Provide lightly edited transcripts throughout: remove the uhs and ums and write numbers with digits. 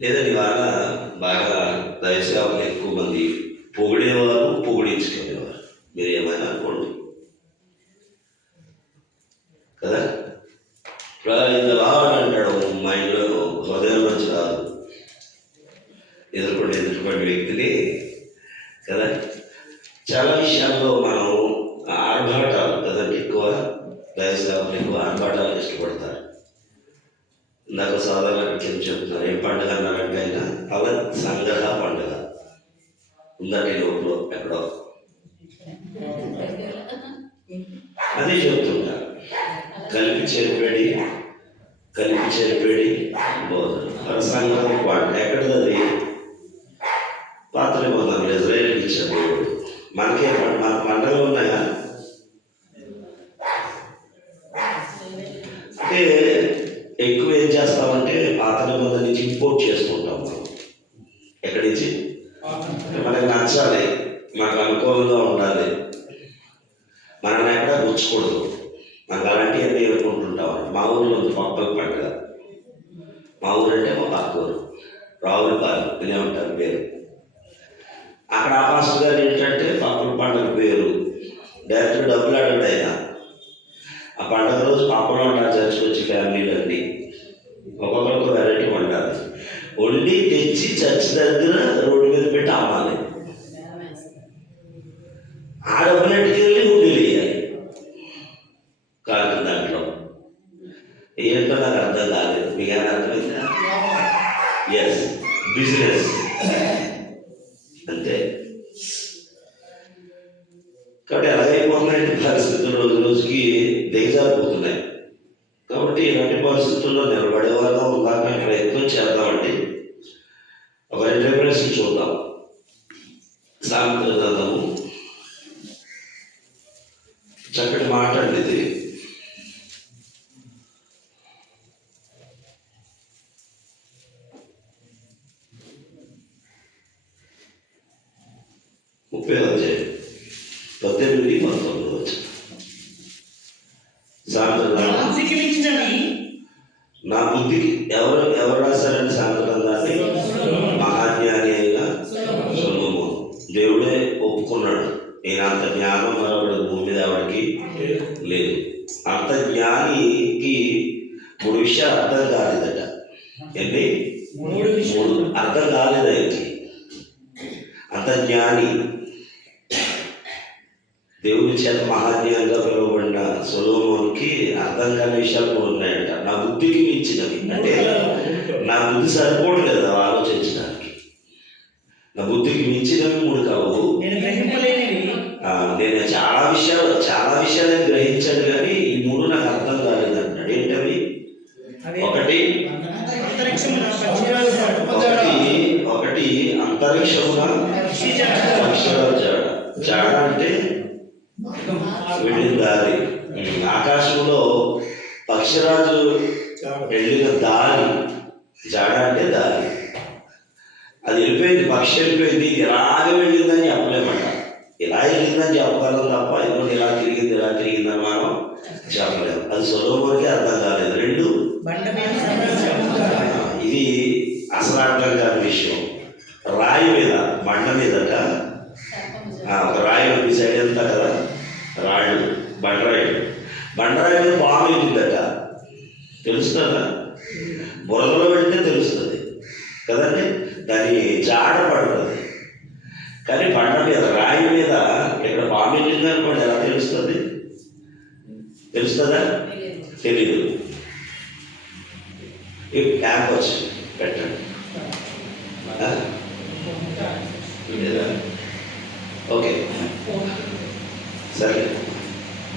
లేదండి, ఇవాళ బాగా దయసేవలు ఎక్కువ మంది పొగిడేవారు, పొగిడించుకునేవారు. మీరు ఏమైనా అనుకోండి కదా. అంటాడు మైండ్లో, హృదయం నుంచి రాదు. ఎదుర్కొంటే వ్యక్తిని కదా. చాలా విషయాల్లో మనం ఆర్భాటాలు కదండి, ఎక్కువ దయసేవలు ఎక్కువ ఆర్భాటాలు ఇష్టపడతారు. ఇందాక సాధారణ కింద చెప్తున్నారు, ఏం పండుగ అన్నారంటే ఆయన అవత్ సంగ్రహ పండుగ ఉందండి లోపల ఎక్కడో, అదే చెప్తుంటారు. కలిపి చేరిపేడి సంగ్రహం పండుగ ఎక్కడిది అది? పాత్ర నిబంధనలు ఇజ్రాయేలుకి ఇచ్చాడు దేవుడు. మనకే మన పండుగలు ఉన్నాయా అంటే ఎక్కువ ఏం చేస్తామంటే పాత నిబంధన నుంచి ఇంపోర్ట్ చేసుకుంటాం. మనం ఎక్కడి నుంచి? మనకి నచ్చాలి, మనకు అనుకూలంగా ఉండాలి, మనల్ని ఎక్కడ గుచ్చకూడదు. మనకు అలాంటివన్నీ ఎదుర్కొంటుంటాం. మా ఊరిలో ఉంది పక్కల పండుగ. మా ఊరు అంటే ఒక పక్కూరు, రావులపాలెం వినే ఉంటారు పేరు. అక్కడ ఆపాస్ గారు ఏంటంటే పక్కల పండుగ పేరు డైరెక్ట్ డబ్బులు అడగడు ఆయన. ఆ పండుగ రోజు పక్కన ఉంటారు చర్చకు వచ్చి ఫ్యామిలీలు అన్నీ, ఒక్కొక్కరికి వెరైటీ వండాలి. వండి తెచ్చి చర్చ్ దగ్గర రోడ్డు మీద పెట్టి అమ్మాలి. ఆ డబ్బులెట్టుకు వెళ్ళి ఉండీలు వేయాలి కాదు. దాంట్లో ఏంటో నాకు అర్థం కాలేదు. మీకు ఏమైనా అర్థమైందా? ఎస్, బిజినెస్ అంతే. కాబట్టి ఎలాగైపోతున్నాయంటే పరిస్థితులు రోజు రోజుకి దిగజారిపోతున్నాయి. కాబట్టి ఇలాంటి పరిస్థితుల్లో నిలబడే వాళ్ళ ఉందాక ప్రయత్నం చేద్దామండి. ఒక 2 రిఫరెన్స్లు చూద్దాం. సామెతల గ్రంథము చక్కటి మాట అండి ఇది. ముప్పై 18-19 నా బుద్ధికి ఎవరు రాశారంటే సామెతల గ్రంథాన్ని? మహాజ్ఞాని అయిన సొలొమోను. దేవుడే ఒప్పుకున్నాడు, నేను అంత జ్ఞానం మరొకటి భూమి మీద ఎవరికి లేదు. అంత జ్ఞానికి 3 విషయాలు అర్థం కాలేదట. ఏంటి? 3 అర్థం కాలేదు ఆయనకి. అంత జ్ఞాని, దేవుని చేత మహాజ్ఞానిగా పిలువబడిన సొలొమోనుకి అర్థం కాని విషయాలు 3 ఉన్నాయంట. నా బుద్ధికి మించినవి అంటే నా బుద్ధి సరిపోవట్లేదు ఆలోచించడానికి. నా బుద్ధికి మించినవి 3 కావు. నేను చాలా విషయాలు గ్రహించాను, కానీ ఈ 3 నాకు అర్థం కాలేదు అంటాడు. ఏంటవి? ఒకటి అంతరిక్షమున జాడ అంటే వెళ్ళిన దారి. ఆకాశంలో పక్షిరాజు వెళ్ళిన దారి, జాడ అంటే దారి. అది వెళ్ళిపోయింది, పక్షి వెళ్ళిపోయింది, ఇలాగే వెళ్ళిందని చెప్పలేమంట. ఇలా వెళ్ళిందని చెప్పగలం తప్ప ఇదిగోండి ఇలా తిరిగిందని మనం చెప్పలేము. అది సొలొమోనుకే అర్థం కాలేదు. 2 ఇది అసలు అర్థం కాని విషయం. రాయి మీద, బండ మీదట, ఒక రాయి సైడ్ వెళ్తా కదా, రాళ్ళు, బండరాయి మీద పాము వెళ్ళిందట. తెలుస్తుందా? బురదలో వెళ్తే తెలుస్తుంది కదండి, దాని జాడ పడుతుంది. కానీ బండ మీద, రాయి మీద ఇక్కడ పాము వెళ్ళింది అనుకోండి, ఎలా తెలుస్తుంది? తెలుస్తుందా? తెలీదు. క్యాంప్ వచ్చి పెట్టండి. ఓకే సరే.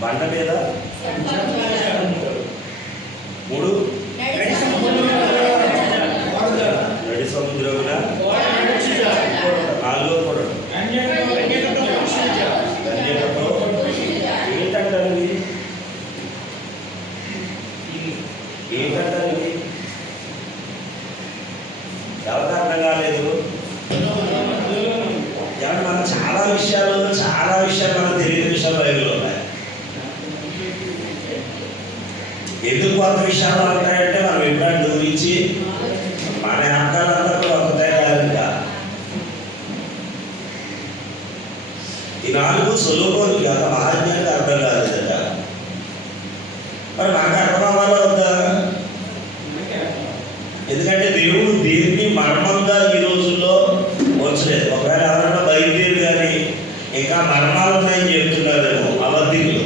బండ మీద 3 నడి సముద్రమున 4వ కొరడు కన్యకతో ఏంటంటారు? ఎవరికి అర్థం కాలేదు? మనకు చాలా విషయాలు మనకు తెలియని విషయాలు బైబిల్లో ఉన్నాయి. ఎందుకు కొత్త విషయాలు ఉంటాయి నాకు సొలొమోనుకి అంత మహాజ్ఞానికి అర్థం కాలేదట. మరి నాకు అర్థం అవ్వాలా వద్దా? ఎందుకంటే దేవుడు దేన్ని మర్మంగా ఈ రోజుల్లో వచ్చలేదు. ఒకవేళ ఎవరైనా బయలుదేరి కానీ ఇంకా మర్మాలు ఉన్నాయని చెప్తున్నారేమో అబద్ధికులు.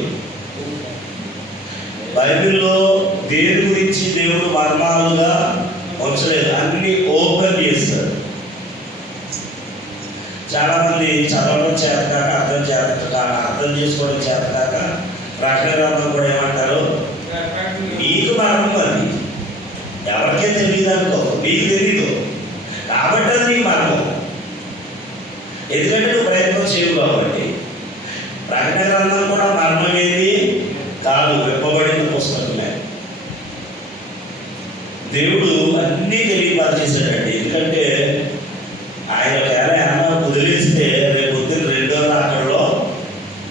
బైబిల్లో దేని గురించి దేవుడు మర్మాలుగా ఉంచలేదు, అన్ని ఓపెన్ చేస్తాడు. చాలా మంది చదవడం చేత కాక అర్థం చేసుకోవడం చేత కాక ప్రకటన గ్రంథం కూడా ఏమంటారు, నీకు మర్మం అది ఎవరికే తెలియదు అనుకో, నీకు తెలీదు కాబట్టి అది నీకు మర్మం. ఎందుకంటే నువ్వు ప్రయత్నం చేయవు కాబట్టి. ప్రకటన గ్రంథం కూడా మర్మం ఏది కాదు, విప్పబడిన పుస్తకమే. దేవుడు అన్నీ తెలియపరిచేశాడండి. ఎందుకంటే ఆయన ఏమైనా వదిలేస్తే రేపు పొద్దున్న రెండో రాకడలో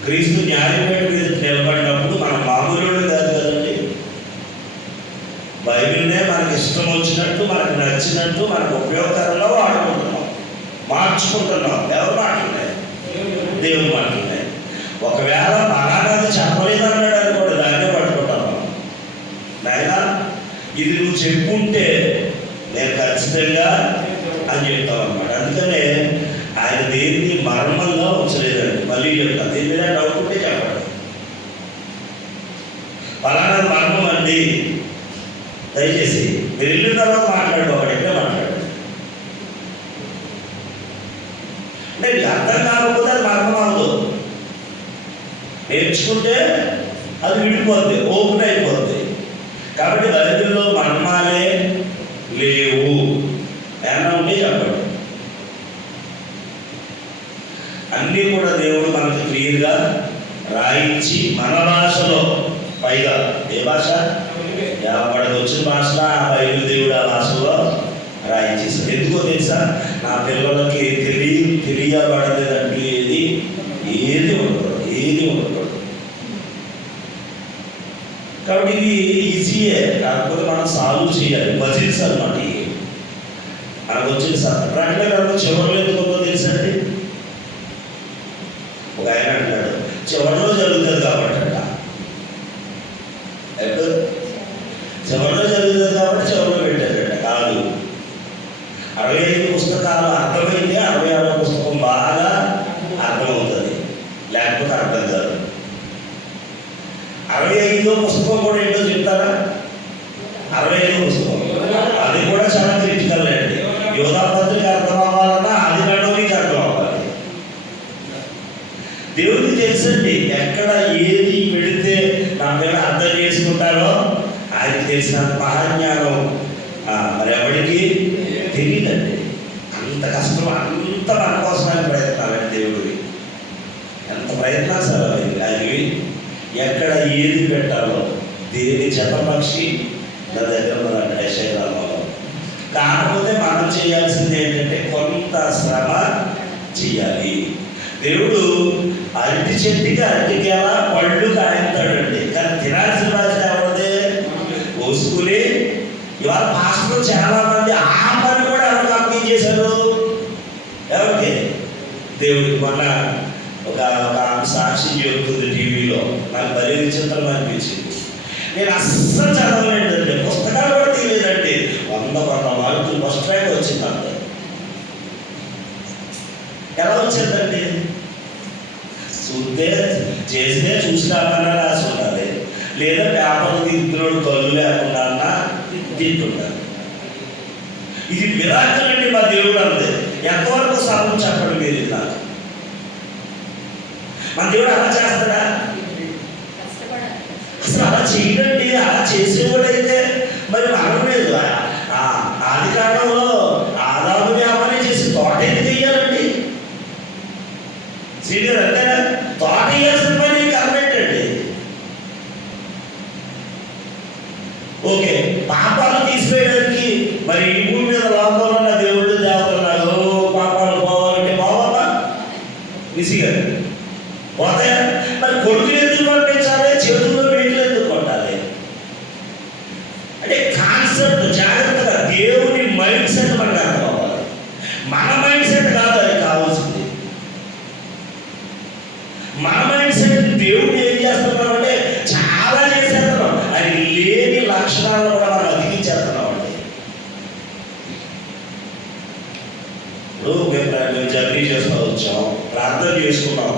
క్రీస్తు న్యాయపేట మీద నిలబడినప్పుడు మనం మామూలు కాదు కదండి. బైబిల్నే మనకి ఇష్టం వచ్చినట్టు, మనకు నచ్చినట్టు, మనకు ఉపయోగకరంగా వాడుకుంటున్నాం, మార్చుకుంటున్నాం. ఎవరు మాట్లాడే? దేవుడు మాట్లాడే. ఒకవేళ మనాది చెప్పలేదు అన్నాడు అని కూడా దాన్నే పట్టుకుంటాం. నాయనా ఇది నువ్వు చెప్పుంటే నేను ఖచ్చితంగా అని చెప్తాం అన్నమాట. అందుకనే ఆయన దేన్ని మర్మంగా ఉంచలేదండి. మళ్ళీ చెప్తాను, దీని మీద డౌట్ ఉంటే చెప్పండి. పలానా మర్మం అండి, దయచేసి మీరు వెళ్ళిన తర్వాత మాట్లాడు, ఒకటి ఎక్కడ మాట్లాడు. అంటే నీకు అర్థం కాకపోతే అది మర్మం అవ్వదు. నేర్చుకుంటే అది విడిపోద్ది, ఓపెన్ అయిపోద్ది. కాబట్టి బైబిల్లో మర్మాలే లేవు. ఏమన్నా ఉంటే చెప్పండి. అన్నీ కూడా దేవుడు మనకి క్లియర్గా రాయించి మన భాషలో, పైగా ఏ భాష, వాడికి వచ్చిన భాషలో ఆ బైబిల్ దేవుడు ఆ భాషలో రాయించేసాడు. ఎందుకో తెలుసా, నా పిల్లలకి తెలియబడలేదంటూ ఏది ఉండదు. కాబట్టి ఇది ఈజీయే, కాకపోతే మనం సాల్వ్ చేయాలి. బజిల్స్ అన్నమాట. మనకు వచ్చిన ప్రకటన గ్రంథం చివరిలో ఎందుకు ఉందో తెలుసండి. ఒక ఆయన అంటాడు చివరిలో జరుగుతుంది కాబట్టి అంట. చివరిలో జరుగుతుంది కాబట్టి చివరిలో పెట్టారట. కాదు, 65 పుస్తకాలు అర్థమైతే 66వ పుస్తకం బాగా అర్థమవుతుంది, లేకపోతే అర్థం కాదు. 65వ పుస్తకం కూడా ఏంటో చెప్తారా? 65వ పుస్తకం అది కూడా చాలా క్రిటికల్ అండి. యోధా పత్రిక అర్థం అవ్వాలన్నా అది నీకు అర్థం అవ్వాలి. దేవుడికి తెలుసండి ఎక్కడ ఏది పెడితే నా పిల్లలు అర్థం చేసుకుంటారో ఆయనకి తెలిసినంత మహాజ్ఞానం మరి ఎవరికి తెలియదండి. అంత కష్టం, అంత మన కోసం ఆయన ప్రయత్నాలండి. దేవుడివి ఎంత ప్రయత్నాలు సార్ ఆయనవి. ఎక్కడ ఏది పెట్టాలో, దేని జతపక్షి నా దగ్గర ఉన్నదంట యెషయా. కాకపోతే మనం చేయాల్సింది ఏంటంటే కొంత శ్రమ చేయాలి. దేవుడు అరటి చెట్టుకి అరటికేలా పళ్ళు కాయంతాడండి, కానీ తినాల్సిన బాధ్యత ఎవరిదే? కోసుకుని. ఇవాళ పాస్టర్లు చాలా మంది ఆ పని కూడా ఎవరికి అప్పగించేశారు? ఎవరికి? దేవుడికి. మొన్న ఒక సాక్షి చెబుతుంది టీవీలో, నాకు భలే విచిత్రం అనిపించింది. నేను అస్సలు చదవలేదండి, పుస్తకాలు కూడా తీయలేదండి. 100 మార్కులు ఫస్ట్ ర్యాంక్ వచ్చింది అంత. ఎలా వచ్చిందండి? చూసి రామన్నా రాసి ఉండాలి, లేదా పేపర్లు తిరుగుతున్నాడు కళ్ళు లేకుండా తింటుంటారు. ఇది మిరాకిల్ అండి మా దేవుడు అంతే. ఎంతవరకు సాగు చెప్పండి మీరు నాకు. మన దేవుడు అలా చేస్తాడా? అసలు అలా చేయడండి. అలా చేసేవాడైతే మరి మనం లేదు. ఆది కాలంలో ఆదాము వ్యాపారం చేసి తోట ఎందుకు వేయాలండి? సీనియర్ అంతేనా? తోట వేయాల్సిన పని కర్మేంటండి. ఓకే, పాపాలు తీసివేయడానికి మరి ఈ భూమి మీద లోకంలో ఉన్న దేవుళ్ళు దేవతలు పాపాలు పోవాలంటే పోవాలా? నిసిగా పోతాయా? మరి కొడుకులు ఎందుకు పంపించాలి? చేతుల్లో వేట్లు ఎందుకు కొట్టాలి? అంటే కాన్సెప్ట్ జాగ్రత్తగా దేవుని మైండ్ సెట్ మనకు అర్థం అవ్వాలి. మన మైండ్ సెట్ కాదు అది కావాల్సింది. మన అక్షరాలను కూడా మనం అతికించేస్తున్నాం అండి. ఇప్పుడు మేము జర్నీ చేస్తూ వచ్చాం, ప్రార్థన చేసుకున్నాం,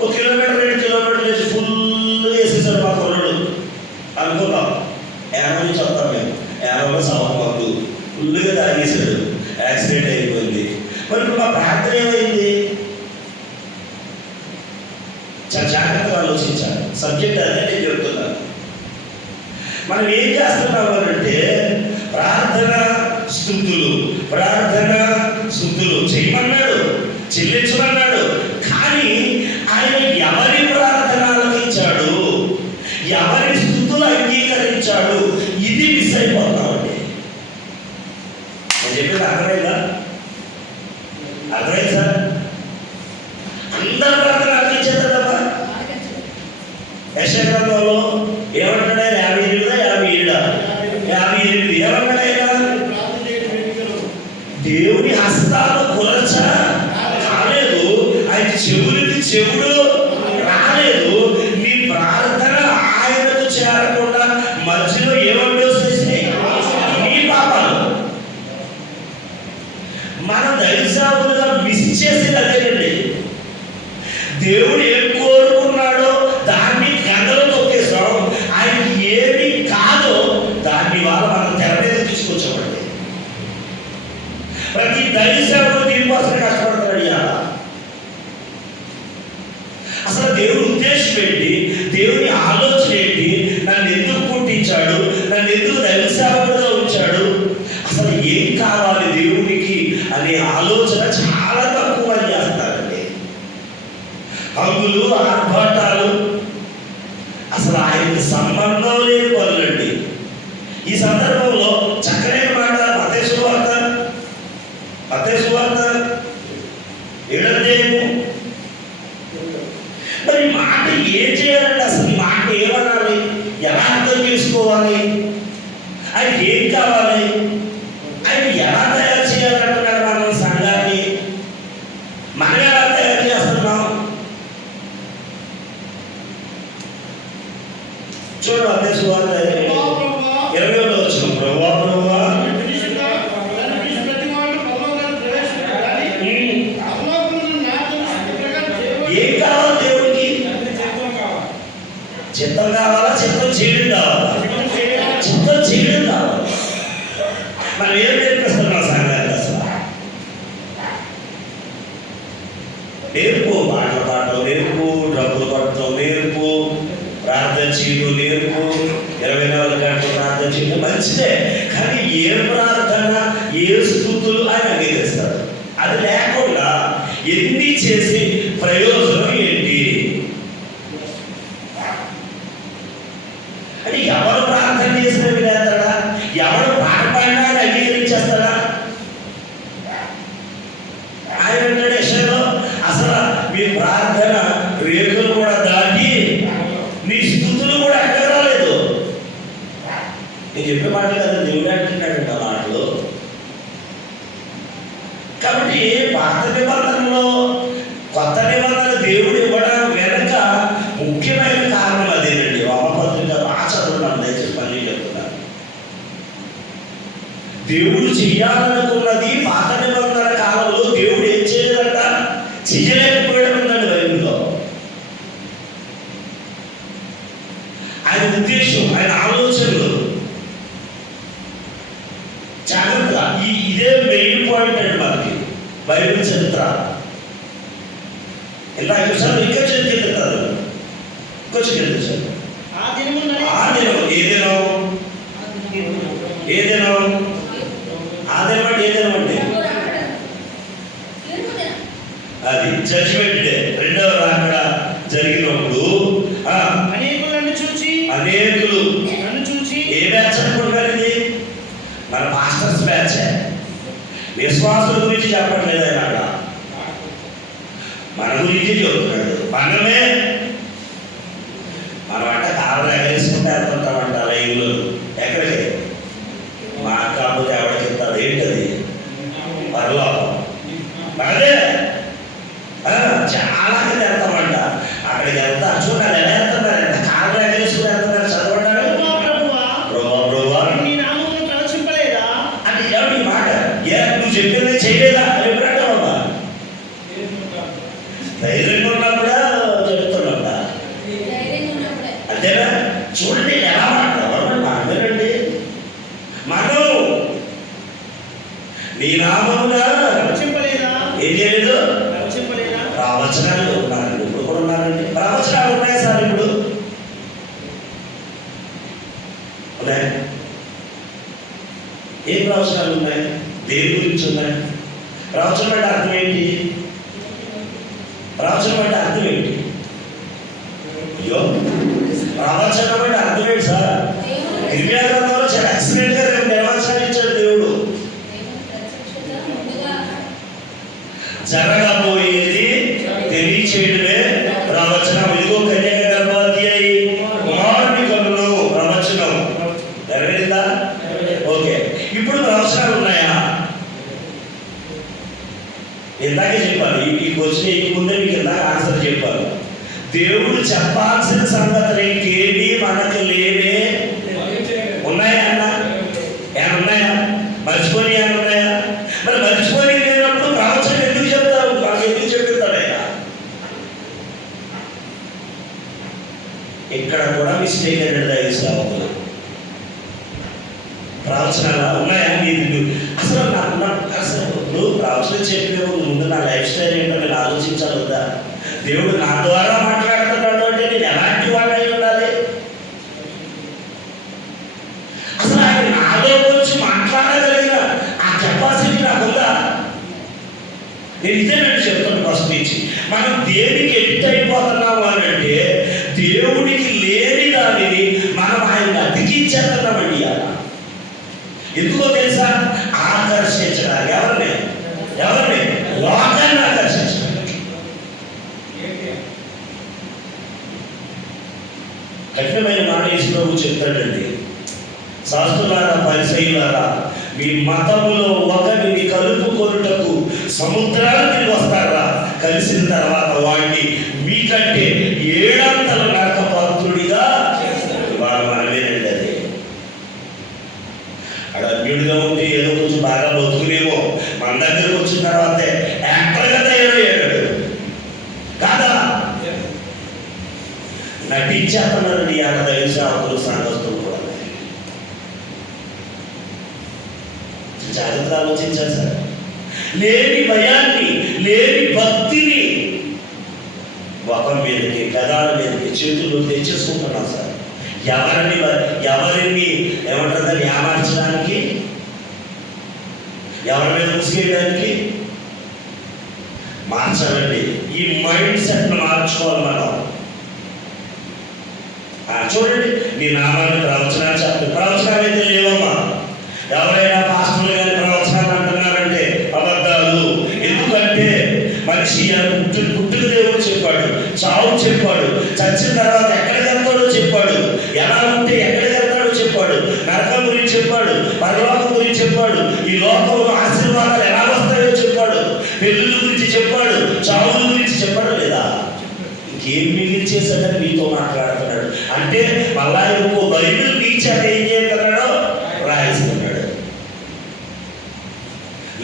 1 కిలోమీటర్ 2 కిలోమీటర్లు వేసి ఫుల్గా వేసేసాడు మా కుర్రాడు అనుకున్నాం. 50 నుంచి వస్తాం మేము, 50లో సగం మాకు ఫుల్గా తాగేశాడు, యాక్సిడెంట్ అయిపోయింది. మరి ఇప్పుడు మా ప్రార్థన ఏమైంది? చాలా జాగ్రత్తగా ఆలోచించాలి. సబ్జెక్ట్ అదే నేను చెప్తున్నాను. మనం ఏం చేస్తున్నాము అంటే ప్రార్థన స్తుతులు, ప్రార్థన స్తుతులు చేయమన్నాడు, చెల్లించమన్నాడు. కానీ ఆయన ఎవరి ప్రార్థన ఆలకించాడు, ఎవరి స్తుతులు అంగీకరించాడు, ఇది మిస్ అయిపోతున్నామండి. నేను చెప్పేది అర్థమైందా? అర్థమైంది సార్? అందరి ప్రార్థన ఆలకించేద్దామా? యెషయా గ్రంథంలో ఏమంటాడు ఆయన? 58 ఏమన్నాడు ఆయన? దేవుని హస్తాలు కులచ కాలేదు, ఆయన చెవులకి చెవుడు రాలేదు. నీ ప్రార్థన ఆయనకు చేరకుండా మధ్యలో ఏమంటేసినాయి? నీ పాపాలు. మన దైవసేవకులుగా మిస్ చేసేది అదేనండి. దేవుడు ఏం కోరుకున్నాడో దాన్ని గంగలో తొక్కేసాం. ఆయనకి ఏమి కాదో దాన్ని వాళ్ళ మనం తెర మీద తీసుకొచ్చామండి. ప్రతి దైవసేవకుడు దీనికోసం కష్టపడతాడు. అసలు దేవుడి ఉద్దేశం ఏంటి? దేవుని ఆలోచన ఏంటి? నన్ను ఎందుకు పుట్టించాడు? నన్ను ఎందుకు దైవసేవకుడుగా ఉంచాడు? అసలు ఏం కావాలి దేవునికి అనే ఆలోచన చాలా తక్కువ మంది చేస్తారండి. హంగులు, ఆర్భాటాలు, అసలు ఆయనకి సంబంధం లేని పనులండి. ఈ సందర్భంలో చక్కని మాట మత్తయి సువార్త 7వ అధ్యాయము. మరి మాట ఏం చేయాలంటే అసలు ఈ మాట ఏమనాలి, ఎలా అర్థం చేసుకోవాలి, ఆయన ఏం కావాలి, ఆయన ఎలా తయారు చేయాలంటున్నాడు మనం సంఘాన్ని, మనం ఎలా తయారు చేస్తున్నాం? చూడు మత్తయి సువార్త 20వ వచనం. ప్రభువా ప్రభువా ఏం కావాలి దేవుడికి? చిత్తం కావాలా? చిత్తం చేయడం కావాలా? చిత్తం చేయడం కావాలి. మనం ఏం నేర్పిస్తున్నాం సంఘానికి? అసలు నేర్పు, మాటలు పాడటం నేర్పు, డబ్బులు కొట్టడం నేర్పు, ప్రార్థన చేయడం నేర్పు, 24 గంటలు ప్రార్థన చేయడం మంచిదే. కానీ ఏ ప్రార్థన, ఏ స్తుతులు ఆయన అంగీకరిస్తాడు? అది లేకుండా ఎన్ని చేసి ప్రయోజనం ఏంటి? అంటే ఎవరు ప్రార్థన చేసిన వినేస్తాడా? ఎవరు పాట పాడినా ఆయన అంగీకరించేస్తాడా? ఆయన అంటాడు యెషయాలో, అసలు మీ ప్రార్థన రేకులు కూడా దాటి మీ స్థుతులు కూడా ఎక్కడ రాలేదు. నేను చెప్పే మాటలు కదా, దేవుడు అంటున్నాడు ఆ మాటలు. కాబట్టి పాత నిబంధనలో కొత్త నిబంధన దేవుడు ఇవ్వడం వెనక ముఖ్యమైన కారణం అదేనండి. రోమపత్రిక బాగా చదువుతున్నాను, దయచేసి మళ్ళీ చెప్తున్నాను. దేవుడు చెయ్యాలనుకున్నది పాత నిబంధన కాలంలో దేవుడు ఏం చేయలేదంట, చెయ్యలేకపోవడం ఉందండి బైబిల్లో. ఆయన ఉద్దేశం, ఆయన ఆలోచనలు జాగ్రత్తగా ఇదే మెయిన్ పాయింట్ అండి మనకి బైబిల్ చరిత్ర. ఇందాక చూసాను, ఇంకా చరిత్ర కొంచెం చరిత్ర. ఆ దినం ఏ దినం? ఏ దినం? ఆ దినం అంటే ఏ దినం అంటే అది జడ్జిమెంట్ డే, 2వ రాకడ జరిగినప్పుడు అనేకులు నన్ను చూచి ఏ బ్యాచ్ అనుకుంటారు? ఇది మన మాస్టర్స్ బ్యాచ్. విశ్వాసుల గురించి చెప్పట్లేదు ఆయన, అక్కడ మన గురించి చెప్తున్నాడు. మనమే మనం అంటే కావాలి ఎగరేసుకుంటే వెళ్తుంటామంట లైవ్లో. ఎక్కడికి? మా కాకపోతే ఎవరికి ఇస్తాడు? ఏంటది? పరలోకం. అదే చాలా వెళ్తామంట. అక్కడికి వెళ్తా చూడాలి ఎలా వెళ్తున్నారంట, కాళ్ళు ఎగరేసుకుని వెళ్తున్నారు. చదవండి. ప్రభువా నువ్వు చెప్పింది చేయలేదా ఎప్పుడంటావమ్మా? ధైర్యంగా ఉన్నప్పుడా చెప్తున్నప్పుడా? అంతేనా? చూడండి ఎలా మాట్లాడవారు మాట్లాడండి. మనం నీ నామమున ఏం చేయలేదు? ప్రవచనాలు ఉన్నారండి, ఇప్పుడు కూడా ఉన్నారండి. ప్రవచనాలు ఉన్నాయి సార్, ఇప్పుడు ఉన్నాయి. ఏం ప్రవచనాలు ఉన్నాయి? దేని గురించి ఉన్నాయి? ప్రవచనం అంటే అర్థం ఏంటి? ప్రవచనం అంటే అర్థం ఏంటి? అయ్యో, ప్రవచనం అంటే అర్థం ఏంటి సార్? ఇర్మియా గ్రంథంలో చాలా ఎక్సలెంట్ గా నిర్వచనాలు ఇచ్చాడు దేవుడు. జరగబోయేది తెలియచేయడమే ప్రవచనం. ఇదిగో కన్యక గర్భవతి అయి కుమారుని కనులు ప్రవచనం నెరవేరిందా? ఓకే, ఇప్పుడు ప్రవచనాలు ఉన్నాయా? ఇందాకే చెప్పాను, ఈ క్వశ్చన్ ఈ ముందే మీకు ఇందాక ఆన్సర్ చెప్పాను. దేవుడు చెప్పాల్సిన సంగతులు ఇంకేమీ మనకు లేవే. ఉన్నాయా అన్న? ఏమన్నా ఉన్నాయా? మర్చిపోయి ఏమన్నా ఉన్నాయా? మరి మర్చిపోయి లేనప్పుడు ప్రవచనం ఎందుకు చెప్తావు? వాళ్ళు ఎందుకు చెప్తాడయ్యా? ఇక్కడ కూడా మిస్టేక్ అనేది సేవకులు. ప్రవచనాలు ఉన్నాయా? మీరు అసలు అసలు నువ్వు ప్రవచనం చెప్పే ముందు నా లైఫ్ స్టైల్ ఏంటో నేను ఆలోచించాలి వద్దా? దేవుడు నా ద్వారా మాట్లాడుతున్నాడు అంటే నేను ఎలాంటి వాడై ఉండాలి? అసలు ఆయన నాలో వచ్చి మాట్లాడగలిగిన ఆ కెపాసిటీ నాకు ఉందా? నేను ఇదే నేను చెప్తాను ఫస్ట్ నుంచి. మనం దేనికి ఎడిట్ అయిపోతున్నాము అని అంటే దేవుడికి లేని దానిని మనం ఆయన అతికించేస్తున్నామండి. ఎందుకో తెలుసా? ఆకర్షించడానికి. ఎవరిని? లోకాన్ని ఆకర్షించడానికి. కఠినమైన మాట యేసు ప్రభువు చెప్తాడండి. శాస్త్రులారా, పరిసయ్యులారా, మీ మతములో ఒకరిని కలుపుకొనుటకు సముద్రాలు తిరిగి వస్తారా? కలిసిన తర్వాత వాడిని మీకంటే 7 అంతలు నరకపాత్రుడిగా వాడు మనమేనండి. అది అక్కడ అన్యుడిగా ఉంటే ఏదో కొంచెం బాగా బతుకునేమో, మన దగ్గరకు వచ్చిన తర్వాతే యాక్టర్గా తయారయ్యాడు కాదా? నటించేస్తున్నారండి ఆడ దైవ సేవకులు, సంఘస్థులు కూడా. జాగ్రత్తగా ఆలోచించారు సార్. లేని భయాన్ని, లేని భక్తిని ముఖం మీదకి, పెదాల మీదకి, చేతుల్లో తెచ్చేసుకుంటున్నాం సార్. ఎవరిని ఏమంటారు ఏమార్చడానికి, ఎవరి మీద ముసిగేయడానికి మార్చాలండి. ఈ మైండ్ సెట్ మార్చుకోవాలి మనం. చూడండి, నీ నామాన్ని ప్రవచనాలు చెప్పండి. ప్రవచనాలు అయితే లేవమ్మా. ఎవరైనా పాస్టర్లు కానీ ప్రవచనాలు అంటున్నారంటే అబద్ధాలు. ఎందుకంటే మనిషి పుట్టుక దేవుడు చెప్పాడు, చావు చెప్పాడు, చచ్చిన తర్వాత ఎక్కడికి వెళ్తాడో చెప్పాడు, ఎలా ఉంటే ఎక్కడికి వెళ్తాడో చెప్పాడు, నరకం గురించి చెప్పాడు, పరలోకం గురించి చెప్పాడు, ఈ లోకంలో ఆశీర్వాదాలు ఎలా వస్తాయో చెప్పాడు, పెళ్ళిళ్ళ గురించి చెప్పాడు, చావుల గురించి చెప్పాడు లేదా? ఇంకేం మిగిల్చేసాడని మీతో మాట్లాడుతున్నాడు. అంటే మళ్ళా ఇంకో బైబిల్ మీ చేత ఏం చేస్తున్నాడో రాయిస్తున్నాడు.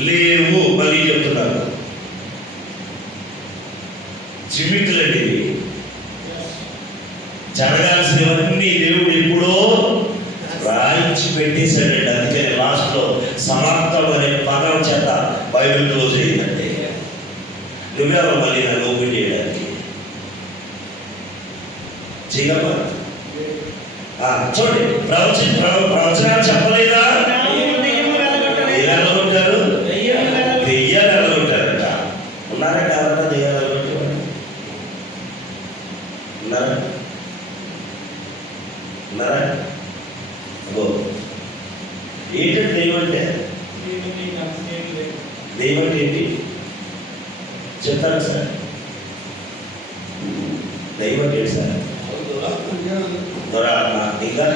లేవు మళ్ళీ చెప్తున్నాడు. జిమితులండి, జరగాల్సినవన్నీ దేవుడు ఎప్పుడో రాయించి పెట్టేశాడండి. అందుకే లాస్ట్ లో సమాప్తం అనే పదం చేత బైబిల్ క్లోజ్ అయిందండి. నువ్వేమో మళ్ళీ నన్ను ఓపెన్ చేయడానికి చేయగలమా? చూడండి, ప్రవచనాలు చెప్పలేదా? దెయ్యాలు ఉంటారు, దెయ్యాలు ఎలాగొంటారట. ఉన్నారంటే ఎవరన్నా దెయ్యాలు ఎలాగొట్టేవాడు? ఉన్నారా? ఉన్నారా? ఏంటంటే దెయ్యం అంటే? దెయ్యం అంటే ఏంటి చెప్తారా సార్? దెయ్యం అంటే ఏంటి సార్? దురాత్మ. ఇంకా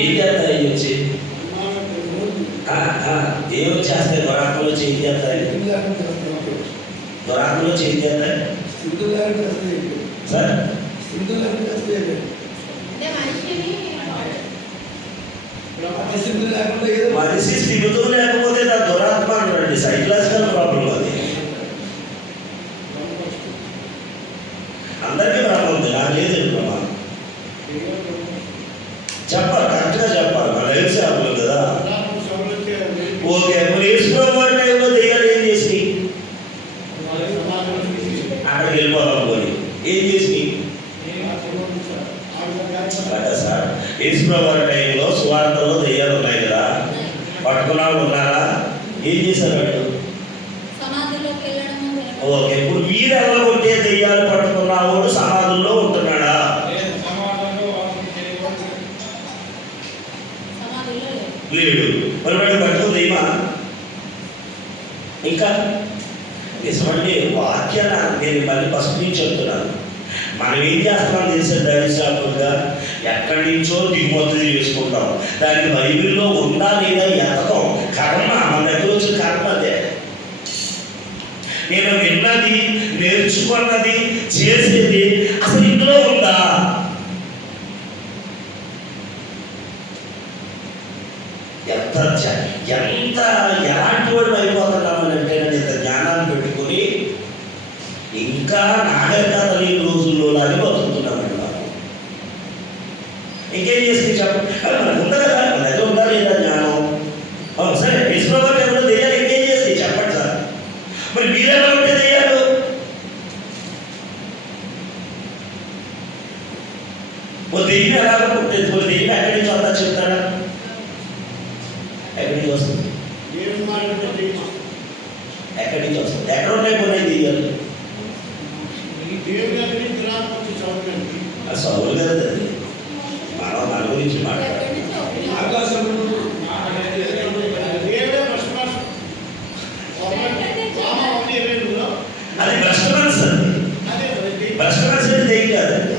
ఏం చేస్తాయి వచ్చి? ఏం వచ్చేస్తాయి? దురాత్మలు వచ్చి ఏం చేస్తాయి? దురాత్మలు వచ్చి ఏం చేస్తాయి సార్? మనిషి స్థిమితం లేకపోతే నా దురాత్మ అంటారండి. సైకలాజికల్ ప్రాబ్లం అది. అందరికీ భ్రమ ఉంది, నాకు లేదు భ్రమ. చెప్పాలి, కరెక్ట్గా చెప్పాలి. మన లైఫ్ సేవలు కదా. ఓకే, మరి వేసుకోవాలి టైంలో దెయ్యాలు ఏం చేసి అక్కడికి వెళ్ళిపోదాం పోయి ఏం చేసి అదే సార్. యేసుప్రభువారి టైంలో సువార్తలో దెయ్యాలు ఉన్నాయి కదా, పట్టుకున్న వాళ్ళు ఉన్నారా? ఏం చేశారు వాళ్ళు? ఓకే, ఇప్పుడు మీరు ఎల్లగొట్టే దెయ్యాలు పట్టుకున్నవాడు సమాధుల్లో ఉంటున్నాడా? లేడు. మరి వాడు పట్టుకుని దెయ్యమా? ఇంకా నిజమండి, వాక్యాన్ని నేను మళ్ళీ ఫస్ట్ నుంచి చెప్తున్నాను. మనం ఏం చేస్తున్నాం తెలిసే దైవశాఖగా ఎక్కడి నుంచో దిగుమతులు చేసుకుంటాం. దానికి బైబిల్లో ఉందా లేదా ఎతకం. కర్మ మన దగ్గర వచ్చిన కర్మ అదే. నేను విన్నది, నేర్చుకున్నది, చేసేది అసలు ఇందులో ఉందా? ఎంత ఎలాంటి వాడు అయిపోతున్నామనంటే ఇంత జ్ఞానాన్ని పెట్టుకుని ఇంకా నాగరికత లేని రోజుల్లో లాగా బతుకుతున్నామండి మనం. ఇంకేం చేస్తే చెప్పండి, మనకు ఉందా కదా, మన దగ్గర ఉందా లేదా జ్ఞానం? సరే, విశ్వభాష ఎవరో దెయ్యాలు ఇంకేం చేస్తే చెప్పండి సార్. మరి మీరెలా ఉంటే దెయ్యాలు? ఓ దెయ్యం ఎలాగ పుట్టేది? ఓ దెయ్యం ఎక్కడి నుంచి వస్తా చెప్తారా? ఎక్కడి నుంచి వస్తుంది? ఎక్కడి నుంచి వస్తుంది? ఎక్కడ ఉన్నాయి పోయినాయి దెయ్యాలు? సౌలు కదా అది. మనం మన గురించి మాట్లాడాలి. అది భ్రష్ట మనసు. అది భ్రష్ట మనసు అంటే దెయ్యం కాదండి.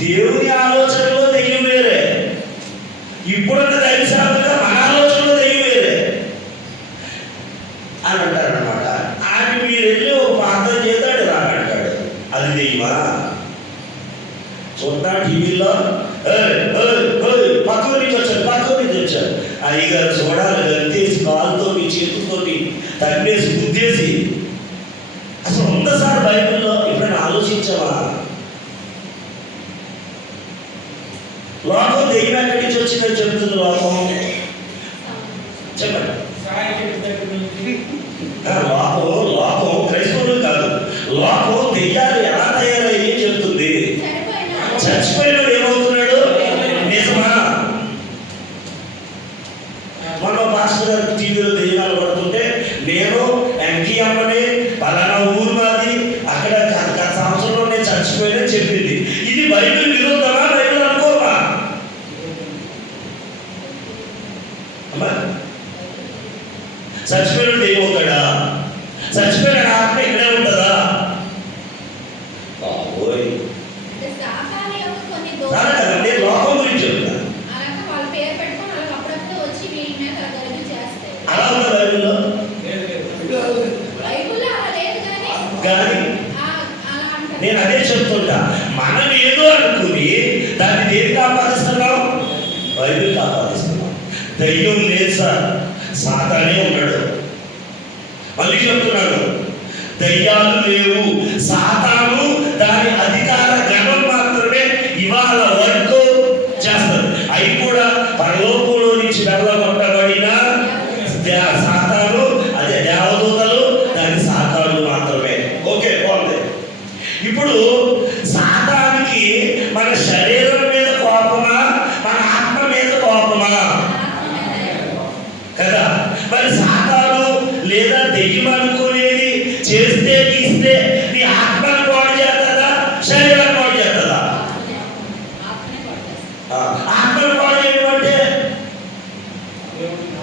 దేవుని ఆలోచనలో దెయ్యం వేరే, ఇప్పుడున్న దైవశాఖగా మన ఆలోచనలో దెయ్యం వేరే అని అంటారనమాట. ఆయన మీరు వెళ్ళి ఒక ప్రార్థన చేస్తాడు రానంటాడు, అది దెయ్యమా? చూద్దా టీవీలో పక్కన నుంచి వచ్చారు అయ్యగారు చూడాలి, గంతేసి కాలుతో చేతులతో తగ్గేసి గుద్దేసి. అసలు ఉందా సార్ బైబిల్లో? ఎప్పుడైనా ఆలోచించావా? లోకం దెయ్యం ఎక్కడి నుంచి వచ్చిందని చెప్తుంది లోకం. చెప్పండి. లోకం క్రైస్తవులు కాదు, లోకం దెయ్యాలు ఎలా తయారయ్యి చెప్తుంది. చచ్చిపోయిన ఏమవుతున్నాడు? నిజమా? మన పాస్టర్ గారు టీవీలో దెయ్యాలు పడుతుంటే నేను ఎంకి అమ్మని పలానా ఊరు మాది, అక్కడ గత సంవత్సరంలో నేను చచ్చిపోయినా చెప్పింది. ఇది బైబిల్ విరుద్ధమా? బైబిల్ అనుకోమా? అమ్మా, చచ్చిపోయిన ఏమవుతాడా? చచ్చిపోయిన ఆత్మ ఇక్కడే ఉంటుందా? బాబోయ్, నేను లోకం గురించి చెప్తాను. అలా ఉందా బైబిల్లో? కానీ నేను అదే చెప్తుంటా, మనం ఏదో అనుకుని దాన్ని దేనికి ఆపాదిస్తున్నాం? బైబిల్కి ఆపాదిస్తున్నాం. దయ్యం లేదు సార్, సాతానే ఉన్నాడు. మళ్ళీ చెప్తున్నాడు, దయ్యాలు లేవు, సాతాను దాని అధికార గణం మాత్రమే ఇవాళ వర్క్ చేస్తారు. అవి కూడా పరలోకంలో నుంచి వెళ్ళగొట్టబడిన సాతాను, అదే దేవదూతలు, దాని సాతాను మాత్రమే. ఓకే, బాగుంది. ఇప్పుడు సాతానికి మన శరీరం మీద కోపమా, మన ఆత్మ మీద కోపమా? కదా. మరి సాతాను లేదా దెయ్యం అనుకునేది చేస్తే తీస్తే నీ ఆత్మను పాడు చేస్తుందా, శరీరం పాడు చేస్తుందా? ఆత్మను పాడు చేయడం అంటే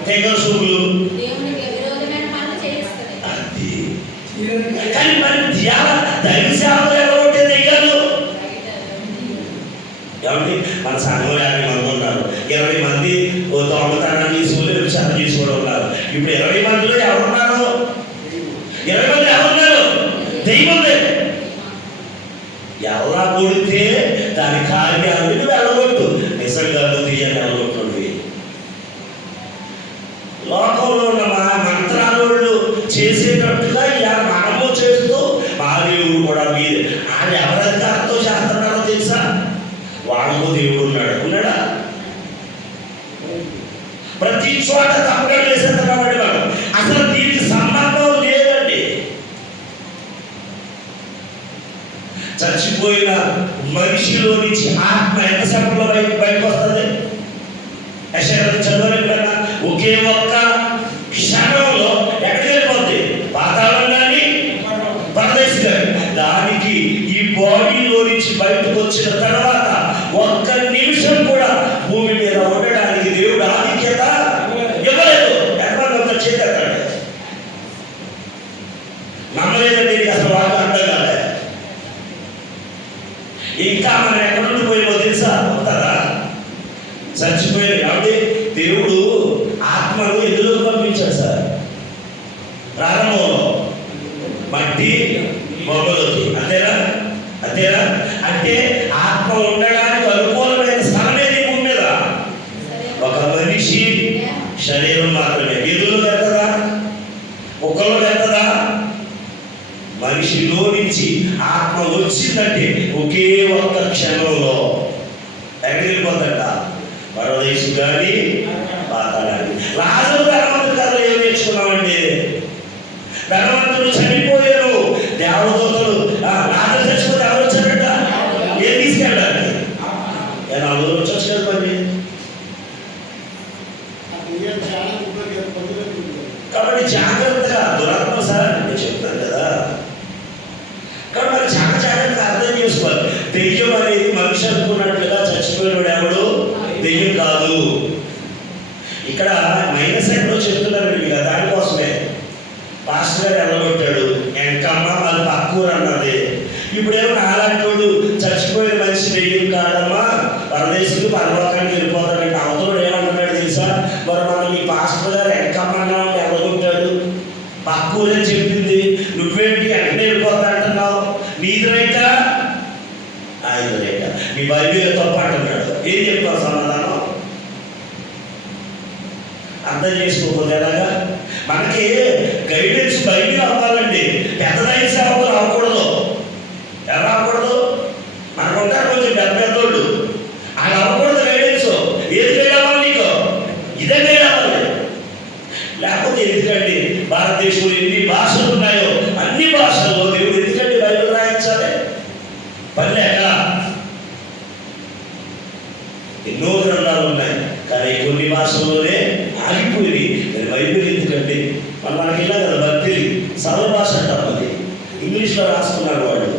తెగ సూపులు. కానీ మరి దైవ సేవలు ఎలాగొట్టే దెయ్యాలు ఏమండి? మన సంఘంలో 50 మంది ఉన్నారు, 20 మంది దొంగతనాన్ని తీసుకుని విచారణ తీసుకోవడం ఉన్నారు. ఇప్పుడు 20 మందిలో ఎవరున్నారు? 20 మంది ఎవరున్నారు? దెయ్యం లేదు. ఎలా కొడితే దాని కార్యాలను వెళ్ళగొట్టు. నిజంగా వాళ్ళకు దేవుడు ఉన్నాడా? ప్రతి చోట తప్పగా వేసేస్తున్నామండి మనం. అసలు దీనికి సంబంధం లేదండి. చచ్చిపోయిన మనిషిలో నుంచి ఆత్మ ఎంత సమయంలో బయటకు వస్తుంది? యెషయాలో చదవలేదు కదా, ఒకే ఒక్క క్షణంలో ఎక్కడికి వెళ్ళిపోద్ది? పాతాళం కానీ పరదేశం కానీ. దానికి ఈ బాడీలో నుంచి బయటకు వచ్చిన తర్వాత ఒక్క నిమిషం కూడా భూమి మీద ఉండడానికి దేవుడు ఆధిక్యత ఇవ్వలేదు. ఎంతమంది ఒక చేతాడు నమ్మలేదండి. అసలు వాళ్ళు అర్థం కాలే. ఇంకా మనం ఎక్కడ నుండి పోయినో తెలుసా? అవుతారా? చచ్చిపోయారు కాబట్టి దేవుడు ఆత్మను ఎందులో పంపించాడు సార్? ప్రారంభంలో మట్టి మొక్కలోకి. అంతేనా? అంటే ఆత్మ ఉండడానికి అనుకూలమైన స్థలం ఏది భూమి మీద? ఒక మనిషి శరీరం మాత్రమే. ఎదురు వెళ్తుందా? కుక్కలో వెళ్తుందా? మనిషిలో నుంచి ఆత్మ వచ్చిందంటే ఒకే ఒక్క క్షణంలో ఎక్కడికి వెళ్ళిపోతుంట? పరదేశం కానీ పాతాళాన్ని. లాజరు ధనవంతుడి కథలు ఏం నేర్చుకున్నామండి? ధనవంతుడు చనిపోయారు, దేవదూతలు లాజరు చచ్చిపోతే ఎవరు వచ్చారంట? ఏం తీసుకెళ్ళాలి? నలుగురు వచ్చి కదా మరి. కాబట్టి జాగ్రత్తగా దురాత్మ సార్ నేను చెప్తాను కదా. కాబట్టి మరి చాలా జాగ్రత్తగా అర్థం చేసుకోవాలి. దెయ్యం అనేది మనిషి అనుకున్నట్లుగా చచ్చిపోయినాడు ఎవడు? దెయ్యం కాదు. ఇక్కడ మైనస్ ఎక్కడో చెప్తున్నారండి మీకు. దానికోసమే పాస్టర్ గారు ఎల్లగొట్టాడు, ఎంకమ్మ అది పక్కూరు అన్నది. ఇప్పుడేమో నాలాంటోడు చచ్చిపోయిన మనిషి దెయ్యం కాదమ్మా, పరదేశులు పరలోకానికి వెళ్ళిపోతాడంటే అవతల ఏమంటున్నాడు తెలుసా? మరి మనం ఈ పాస్టర్ గారు ఎంకమ్మన్నా ఎల్లగొట్టాడు, పక్కూరని చెప్పింది, నువ్వేంటి ఎక్కడ వెళ్ళిపోతా అంటున్నావు? నీది రైటా ఆయన రైటా? నీ బైబిల్ తప్ప అంటున్నాడు. ఏం చెప్తావు సమాధానం? అర్థం చేసుకోకపోతే ఎలాగా? మనకి గైడెన్స్ బైబిల్ అవ్వాలండి. పెద్దదైన సేవకులు అవ్వకూడదు. ఎలా అవ్వకూడదు? మనకు ఉంటారు కొంచెం పెద్దోళ్ళు, అలా అవ్వకూడదు గైడెన్స్. ఏది గైడ్ అవ్వాలి నీకు? ఇదే గైడ్ అవ్వాలి. లేకపోతే ఎందుకండి భారతదేశంలో ఎన్ని భాషలు ఉన్నాయో అన్ని భాషల్లో దేవుడు ఎందుకండి బైబిల్ రాయించాలి? పనిలేక ఎన్నో గ్రంథాలు ఉన్నాయి కానీ కొన్ని భాషల్లోనే ఆగిపోయి మరి బైబిల్ ఎందుకండి? మనకి ఇలా కదా భక్తి సర్వ భాష అంటారు. అది ఇంగ్లీష్లో రాసుకున్నారు వాళ్ళు.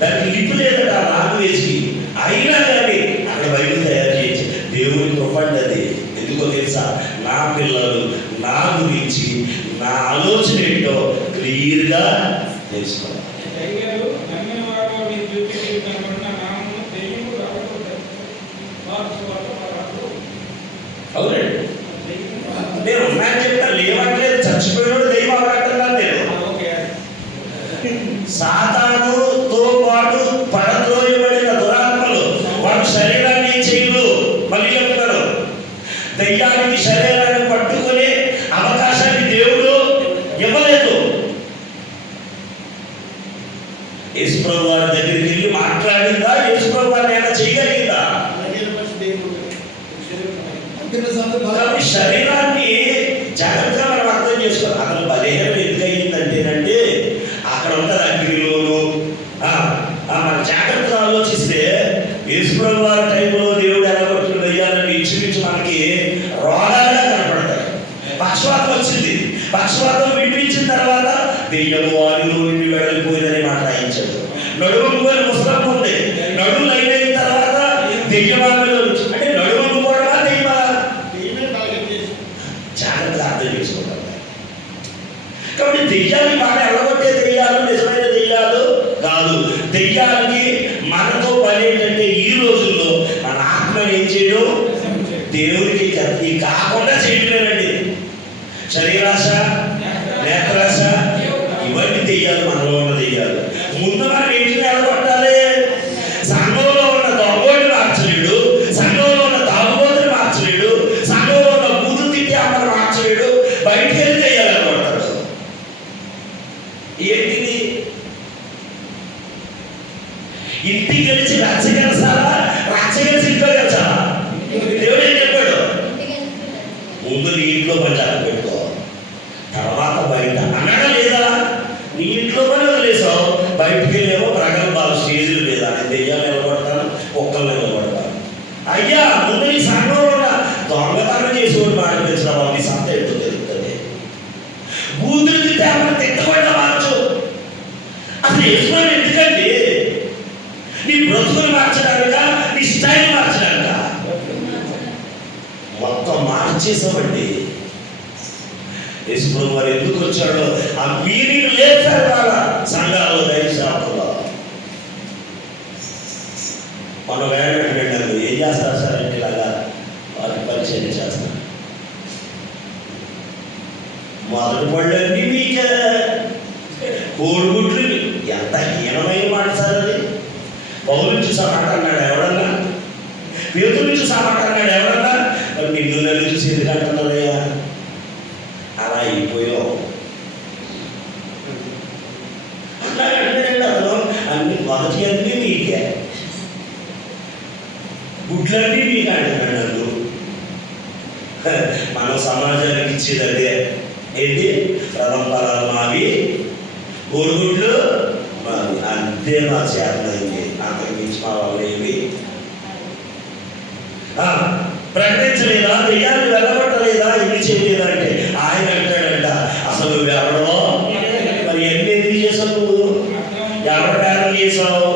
దానికి లిపి లేదట ఆ లాంగ్వేజ్కి. అయినా కానీ అక్కడ బైబిల్ తయారు చేయొచ్చు. దేవుని కృపండి అది. ఎందుకో తెలుసా? నా పిల్లలు నా గురించి నా ఆలోచన ఏంటో క్లియర్గా తెలుసుకోవాలి. అవునండి, నేను ఉన్నాయని చెప్తాను, లేవట్లేదు. చచ్చిపోయినాడు దెయ్యం అవగట్టున్నాను నేను. సాతానుతో పాటు పడద్రోయబడిన దురాత్మలు వాడు శరీరాన్ని చేయలు. మళ్ళీ చెప్తారు, దెయ్యానికి శరీరాన్ని పట్టుకునే అవకాశాన్ని దేవుడు ఇవ్వలేదు. యేసుప్రభు వారి దగ్గరికి వెళ్ళి మాట్లాడిందా? యేసుప్రభు వారిని ఏమైనా చేయగలిగిందా? శరీరాన్ని జాగ్రత్తగా మనం అర్థం చేసుకోవాలి. అసలు బలహీనం ఎందుకు అయ్యిందంటేనంటే అక్కడ ఉంటుంది అగ్నిలోను. మన జాగ్రత్తగా ఆలోచిస్తే యేసుప్రభు వారి టైంలో దేవుడు ఎలాగొట్టిన దెయ్యాలని ఇంచుమించు మనకి రోగాలుగా కనపడతాయి. పక్షవాతం వచ్చింది, పక్షవాతం విడిపించిన తర్వాత దెయ్యము వారిలో నుండి వెడలిపోయిందని మాట రాయించాడు. నడుము పోయిన ముసలమ్మ ఉంది, నడుము అయిన తర్వాత దెయ్యమాలలో అంటే నడుము పోవడమా దెయ్యమా? జాగ్రత్తగా అర్థం చేసుకోవాలి. కాబట్టి దెయ్యాన్ని మాట ఎలగొట్టే దెయ్యాలు నిజమైన దెయ్యాలు కాదు. దెయ్యాలకి మనతో పని ఏంటంటే ఈ రోజుల్లో మన ఆత్మని ఏం చేయడం? దేవుడికి ఇది కాకుండా చేయలేనండి. శరీరాశ, నేత్రాశ, ఇవన్నీ దెయ్యాలు, మనలో ఉన్న దెయ్యాలు. ముందు మనం ఏంటిని ఎలగొట్టాలి? సంఘంలో ఉన్న దొంగోడిని మార్చలేడు, సంఘంలో ఉన్న తాగుబోతుని మార్చలేడు, సంఘంలో ఉన్న బూతులు తిట్టి అమ్మని మార్చలేడు. బయటికి వెళ్ళి దెయ్యాలు ఎలగొడతాడు. ఏంటిది? ఇంటికి గెలిచి రచ్చగెలిసారా, రచ్చగెలిచి ఇంట్లో గెలిచారా? దేవుడు ఏం చెప్పాడు? ముందు నీ ఇంట్లో పని చక్క పెట్టుకో, తర్వాత బయట అన్నాడా లేదా? నీ ఇంట్లో పని వదిలేసావు, బయటికి వెళ్ళేమో ప్రగల్భాలు స్టేజీలు లేదా, నేను దెయ్యాలు నిలబడతాను, కుక్కలు నిలబడతాను. అయ్యా ముందు నీ సంఘంలో దొంగతనం చేసేవాడు మాట పెంచిన వాళ్ళని సంత ఎంతో తెలుస్తుంది. బూతులు తింటే అప్పుడు తిట్టబడ్డ మార్చు. అసలు యశ్వరం ఎందుకండి? నీ బ్రతుకులు మార్చడానిక, నీ స్టైల్ మార్చడానిక? మొత్తం మార్చేసామండి. యశ్వరం వారు ఎందుకు వచ్చాడో ఆ మీనింగ్ లేదు సార్ వాళ్ళ సంఘాల్లో, దైవ సేవకుల్లో. మన వేడండి ఏం చేస్తారు సార్ అంటే ఇలాగా వారికి పరిచయం చేస్తారు. మొదటి పళ్ళన్నీ మీకే, కోడిగుడ్లు ఎంత హీనమైన మాట సార్ అది. పౌలు నుంచి సమాట అన్నాడు ఎవడన్నా, పేతురు నుంచి సమాట అన్నాడు ఎవడన్నా, మరి నిన్ను నన్ను చూసి ఎందుకంటున్నారయ్యా? అలా అయిపోయావు అన్నాడు. అతను అన్ని మొదటి అన్నీ మీకే, గుడ్లన్నీ మీకు అంటున్నాడు నన్ను. మనం సమాజానికి ఇచ్చేది అదే ఏంటి? రథం ఫలాలు మావి, కోడిగుడ్లు మావి, అంతే నా చేతనైంది, అంతకు మించి మా వాళ్ళు ఏమి ప్రకటించలేదా, దెయ్యాన్ని వెళ్ళగొట్టలేదా, ఇల్లు చేయలేదా అంటే ఆయన అంటాడంట అసలు నువ్వు ఎవడో, మరి ఎన్ని ఎందుకు చేసావు? నువ్వు ఎవరి కారణం చేసావు?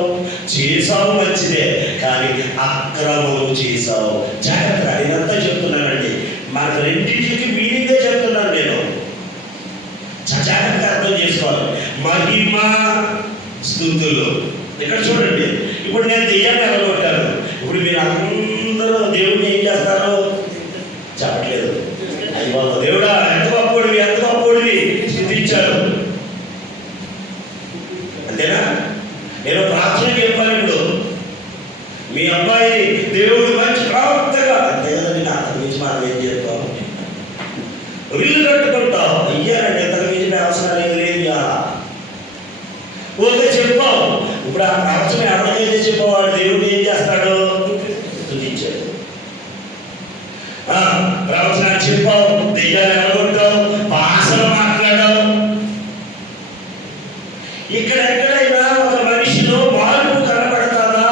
చేసావు మంచిదే, కానీ అక్రమము చేసావు. జాగ్రత్త, ఇదంతా చెప్తున్నానండి. మనకు రెండింటికి మీనింగే చెప్తున్నాను నేను, జాగ్రత్తగా అర్థం చేసుకోవాలి. మహిమ స్థుతులు ఇక్కడ చూడండి. ఇప్పుడు నేను దెయ్యాన్ని వెళ్ళగొట్టాను, ఇప్పుడు మీరు అందరూ దేవుడిని ఏం చేస్తారు? చెప్పట్లేదు. అయ్యో దేవుడా ఎంత గొప్పడివి, ఎంత గొప్పడివి స్థుతించారు, అంతేనా? నేను ప్రార్థన చెప్పాను. ఇప్పుడు మీ అబ్బాయి దేవుడు మంచి ప్రవక్తగా, అంతే కదా. నేను అంతకు మించి మనం ఏం చేస్తాం? ఇల్లు కట్టుకుంటాం, అయ్యారండి ఎంతకు మించిన అవసరం ఏం లేదు. ఓకే చెప్పావు. ఇప్పుడు ఆ ప్రవచనం ఎవరికైతే చెప్పేవాడు దేవుడు ఏం చేస్తాడు? స్తుతించాడు. ప్రవచనాన్ని చెప్పావు, దెయ్యాలు ఎడగొట్టావు, భాషలు మాట్లాడావు. ఇక్కడ ఎక్కడైనా ఒక మనిషిలో మార్పు కనబడతాదా?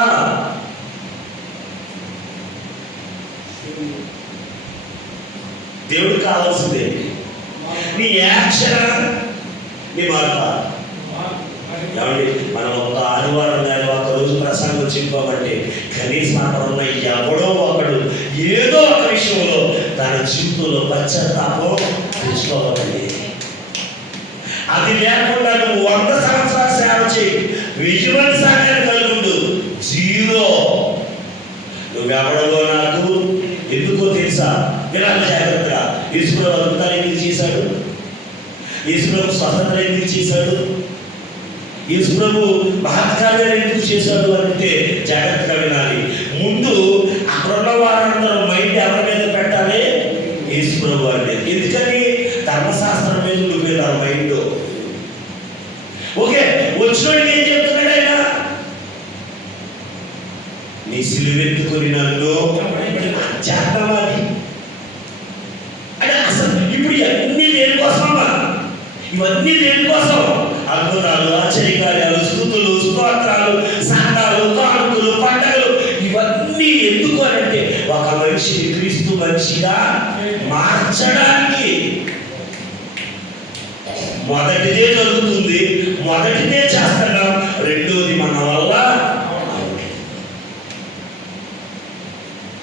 దేవుడు కావాల్సిందే నీ యాక్షన్, నీ మార్పు. ఏమండి, మనం ఒక ఆదివారం కానీ ఒక రోజు ప్రసంగం చెప్పామంటే కనీసం అక్కడ ఉన్న ఎవడో ఒకడు ఏదో ఒక విషయంలో తన జీవితంలో పశ్చాత్తాపం తెచ్చుకోవాలండి. అది లేకుండా నువ్వు 100 సంవత్సరాలు సేవ చేయి, 1000 మంది సహాయాన్ని కలిగి ఉండు, జీరో. నువ్వెవడో నాకు ఎందుకో తెలుసా? వినాలి జాగ్రత్తగా. యేసుప్రభు అద్భుతాలు ఎందుకు చేశాడు? యేసుప్రభు స్వతంత్రం ఎందుకు చేశాడు? యేసుప్రభు మహత్కార్యాలు ఎందుకు చేశాడు అంటే జాగ్రత్తగా వినాలి. ముందు అక్కడున్న వారందరూ మైండ్ ఎవరి మీద పెట్టాలి? యేసుప్రభు వారి మీద. ఎందుకని? ధర్మశాస్త్రం మీద ఉండిపోయినారు మైండ్. ఓకే, వచ్చినోడికి ఏం చెప్తున్నాడు ఆయన? నీ సిలువెత్తుకొని నన్ను చేతవాది అంటే అసలు ఇప్పుడు ఇవన్నీ దేనికోసమా? ఇవన్నీ దేనికోసం? అద్భుతాలు, ఆశ్చర్యకార్యాలు, స్తుతులు, స్తోత్రాలు, సంతాలు, కానుకలు, పండగలు, ఇవన్నీ ఎందుకు అంటే ఒక మనిషిని క్రీస్తు మనిషిగా మార్చడానికి. మొదటిదే జరుగుతుంది, మొదటిదే చేస్తున్నాం, రెండోది మన వల్ల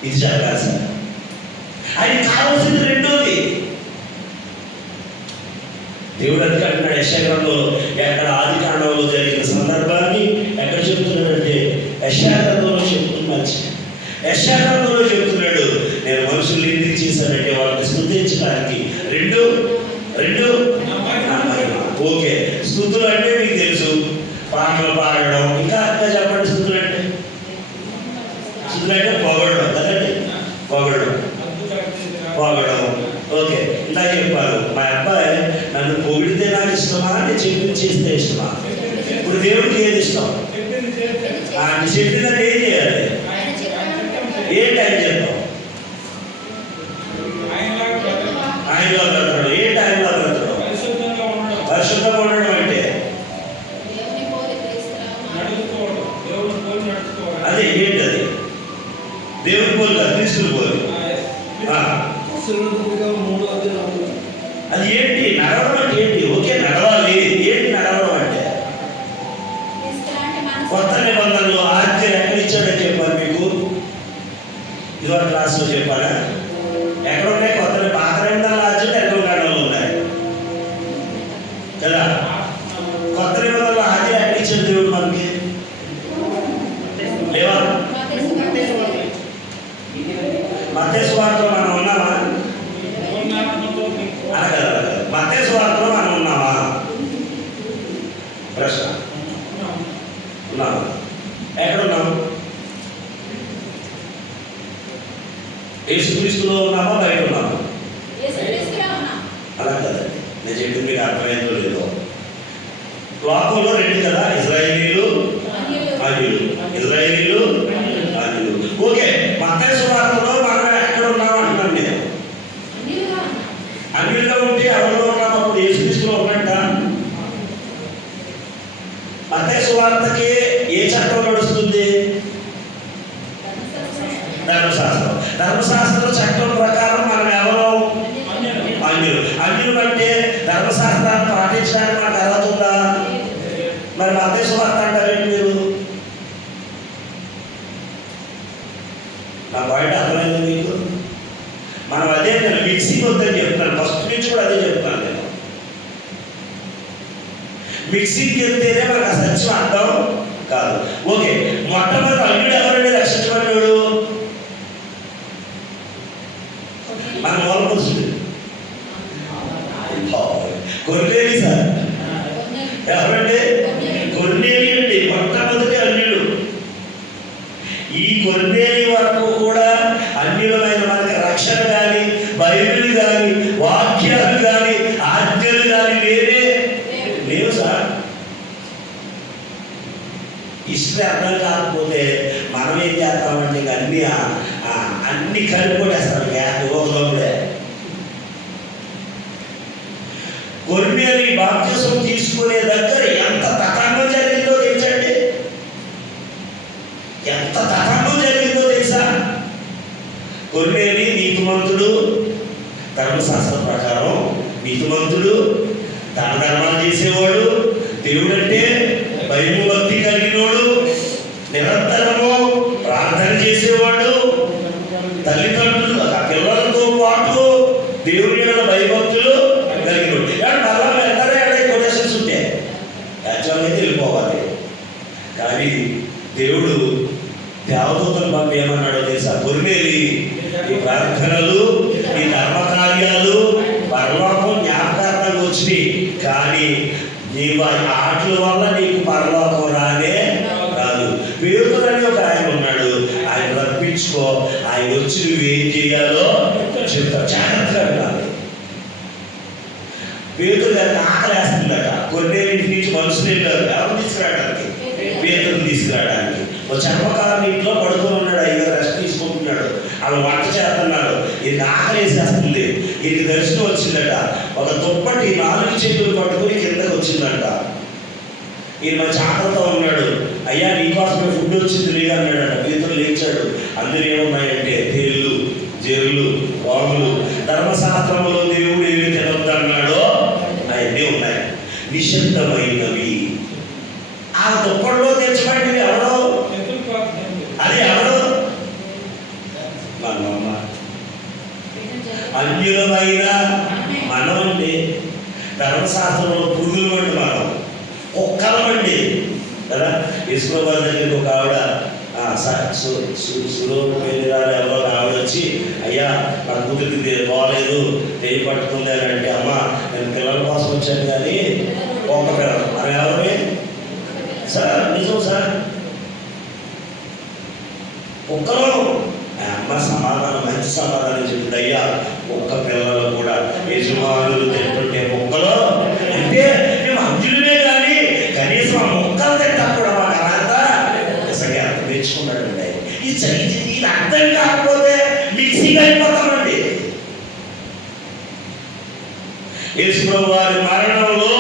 ఇది జరగాలి సార్. అది కావాల్సింది రెండోది. దేవుడు అందుకే అంటున్నాడు యెషయా గ్రంథంలో, ఎక్కడ ఆది కాండంలో జరిగిన సందర్భాన్ని ఎక్కడ చెప్తున్నాడంటే యెషయా గ్రంథంలో చెప్తున్నాడు. యెషయా గ్రంథంలో చెప్తున్నాడు, నేను మనుషులు ఎందుకు చేశానంటే వాళ్ళని స్తుతించడానికి. రెండు ఓకే, స్తుతులు అంటే మీకు తెలుసు, పాటలు పాడడం. ఇంకా అర్థం చెప్పండి. స్తుతులు అంటే పొగడడం కదండి, పొగడడం. ఓకే, ఇలా చెప్పారు. మా అబ్బాయి నన్ను పొగిడితే నాకు ఇష్టమా, నేను చెప్పింది చేస్తే ఇష్టమా? ఇప్పుడు దేవుడికి ఏది ఇష్టం? ఆయన చెప్పినట్టు ఏం చేయాలి? ఏ టైం చేద్దాం? ఆయనలో బ్రతకడం. ఏ టైంలో బ్రతకడం? పరిశుద్ధంగా ఉండడం అంటే అదే ఏంటి? అది దేవుని పోలి కాదు, క్రీస్తుని పోలి. అది ఏంటి? నడవడం అంటే ఏంటి? ఓకే, నడవాలి. ఏంటి నడవడం అంటే? కొత్త నిబంధనలు ఆజ్ఞలు ఎక్కడ ఇచ్చాడని చెప్పాను మీకు. ఇదో క్లాసులో చెప్పాడా? ఎక్కడ ఉన్నాయి? కొత్త పాత నిబంధనలు ఆజ్ఞలు ఎక్కడ ఉండడంలో ఉన్నాయి కదా. కొత్త నిబంధనలు ఆజ్ఞలు ఎక్కడ ఇచ్చాడు దేవుడు మనకి? లేవా? మత్తయి సువార్తలో మనం ఉన్నామా? అనగల మత్తయి సువార్తలో మనం ఉన్నామా? ప్రశ్న. ఉన్నామా? ఎక్కడున్నాం? యేసుక్రీస్తులో ఉన్నామా? బయట ఉన్నామా? అలా కదండి, నేను చెప్పింది మీకు అర్థమైందో లేదో. లోకంలో రెండు కదా, ఇజ్రాయేలీలు అన్యులు. ఇజ్రాయేలీలు అన్యులు. ఓకే, మత్తయి సువార్తలో మనం ఎక్కడ ఉన్నాం అంటున్నాను నేను. అన్యులుగా ఉంటే ఎవరిలో ఉన్నాం? అప్పుడు యేసుక్రీస్తులో ఉన్నట్ట. మత్తయి సువార్తకి ఏ చట్టం నడుస్తుంది? ధర్మశాస్త్రం. ధర్మశాస్త్ర చట్టం ప్రకారం మనం ఎవరు? అన్యులు. అన్యులు అంటే ధర్మశాస్త్రాన్ని పాటించడానికి మనకు అర్హత ఉందా? మరి మత్తయి సువార్త అంటారేంటి మీరు? నా పాయింట్ అర్థమైంది మీకు? మనం అదే, నేను మిక్సింగ్ వద్దని చెప్తాను. ఫస్ట్ నుంచి కూడా అదే చెప్తాను నేను. మిక్సింగ్కి వెళ్తేనే మనకు ఆ సత్యం అర్థం కాదు. ఓకే, మొట్టమొదటి అన్యుడు ఎవరండి రక్షించబడినాడు? మన మూల పురుషుడు కొర్నేలి. సార్ ఎవరండి? కొర్నేలి అండి, మొట్టమొదటి అన్యుడు. ఈ కొర్నేలి వరకు కూడా అన్యులమైన మనకి రక్షణ కానీ, బైబిల్ కానీ, వాక్యాలు కానీ, ఆజ్ఞలు కానీ లేవు సార్. హిస్టరీ అర్థం కాకపోతే మనం ఏం చేస్తామంటే అన్ని కలిపొట్టేస్తాం. యోగంలోనే కొర్నేలి బాప్తిసం తీసుకునే దగ్గర ఎంత తతంగం జరిగిందో తెలుసండి. ఎంత తతంగం జరిగిందో తెలుసా? కొర్నేలి నీతిమంతుడు, ధర్మశాస్త్రం ప్రకారం నీతిమంతుడు, దాన ధర్మాలు చేసేవాడు, దేవుడంటే బైబిల్ భక్తి కలిగినోడు, నిరంతరము ప్రార్థన చేసేవాడు, తల్లిదండ్రులు ఆ పిల్లలతో పాటు దేవుని భయభక్తులు కలిగినోడు. కానీ మళ్ళా వెంటనే కొటేషన్స్ ఉంటాయి, యాక్చువల్గా అయితే వెళ్ళిపోవాలి. కానీ దేవుడు దేవదూతలు పంపి ఏమన్నాడో తెలుసా? కొర్నేలి, ఈ ప్రార్థనలు, ఈ ధర్మ కార్యాలు పరలోకం జ్ఞాపకార్థంగా వచ్చినాయి, కానీ నీవు ఆటల వల్ల నీకు పరలోకం రానే రాదు. పేతురు అని ఒక ఆయన ఉన్నాడు, ఆయన రప్పించుకో, ఆయన వచ్చి నువ్వేం చేయాలో చెప్తా. జాగ్రత్తగా ఉండాలి. పేతురు గారిని ఆకలేస్తుందట. కొన్నేళ్ళ నుంచి మనుషులు వెళ్ళారు ఎవరు తీసుకురావడానికి? పేతురుని తీసుకురావడానికి. ఒక చర్మకాలం ఇంట్లో పడుకొని ఉన్నాడు, అయ్యో రెస్ట్ తీసుకుంటున్నాడు, అలా వంట చేస్తున్నాడు. ఇది ఆకలేసేస్తుంది. ఇది దర్శనం వచ్చిందట. ఒక దుప్పటి 4 చేతులు పట్టుకొని కిందకి వచ్చిందంట. ఈయన మంచి ఆకలితో ఉన్నాడు. అయ్యా నీకోసమే ఫుడ్ వచ్చింది లేదు అన్నాడట. పేతురు లేచాడు. అందులో ఏమున్నాయంటే తేళ్ళు, జెర్లు, వాగులు. ధర్మశాస్త్రంలో దేవుడు ఏమి తినొద్దన్నాడో అవన్నీ ఉన్నాయి. నిశ్శబ్దమైనవి. ఆ దుప్పట్లో తెచ్చబడినవి ఎవరో? అది ఎవరు? మనమ్మ. అన్యులమైన మనమండి. ధర్మశాస్త్రంలో పురుగులు వంటి మనం, కుక్కల వంటి కదా. ఇస్రోబాద్ దగ్గరికి ఒక ఆవిడ సురోపేరాలు ఎవరో ఆవిడ వచ్చి, అయ్యా నా కూతురికి బాగలేదు, చేయి పట్టుకుంది అని అంటే, అమ్మ నేను పిల్లల కోసం వచ్చాను కానీ ఒక్క పిల్లలు అని ఎవరి సార్ నిజం సార్ కుక్కలు. అమ్మ సమాధానం, మంచి సమాధానం చెప్పింది. అయ్యా ఒక్క పిల్లలు కూడా యజమానులు తింటుంటే మొక్కలు అంటే మేము అంజులమే కానీ కనీసం ఆ మొక్కలు తింటా కూడా మాకు అనంత నిజంగా నేర్చుకున్నాడండి. ఇది అర్థం కాకపోతే మిక్సింగ్ అయిపోతామండి. యేసుప్రభు వారి మరణంలో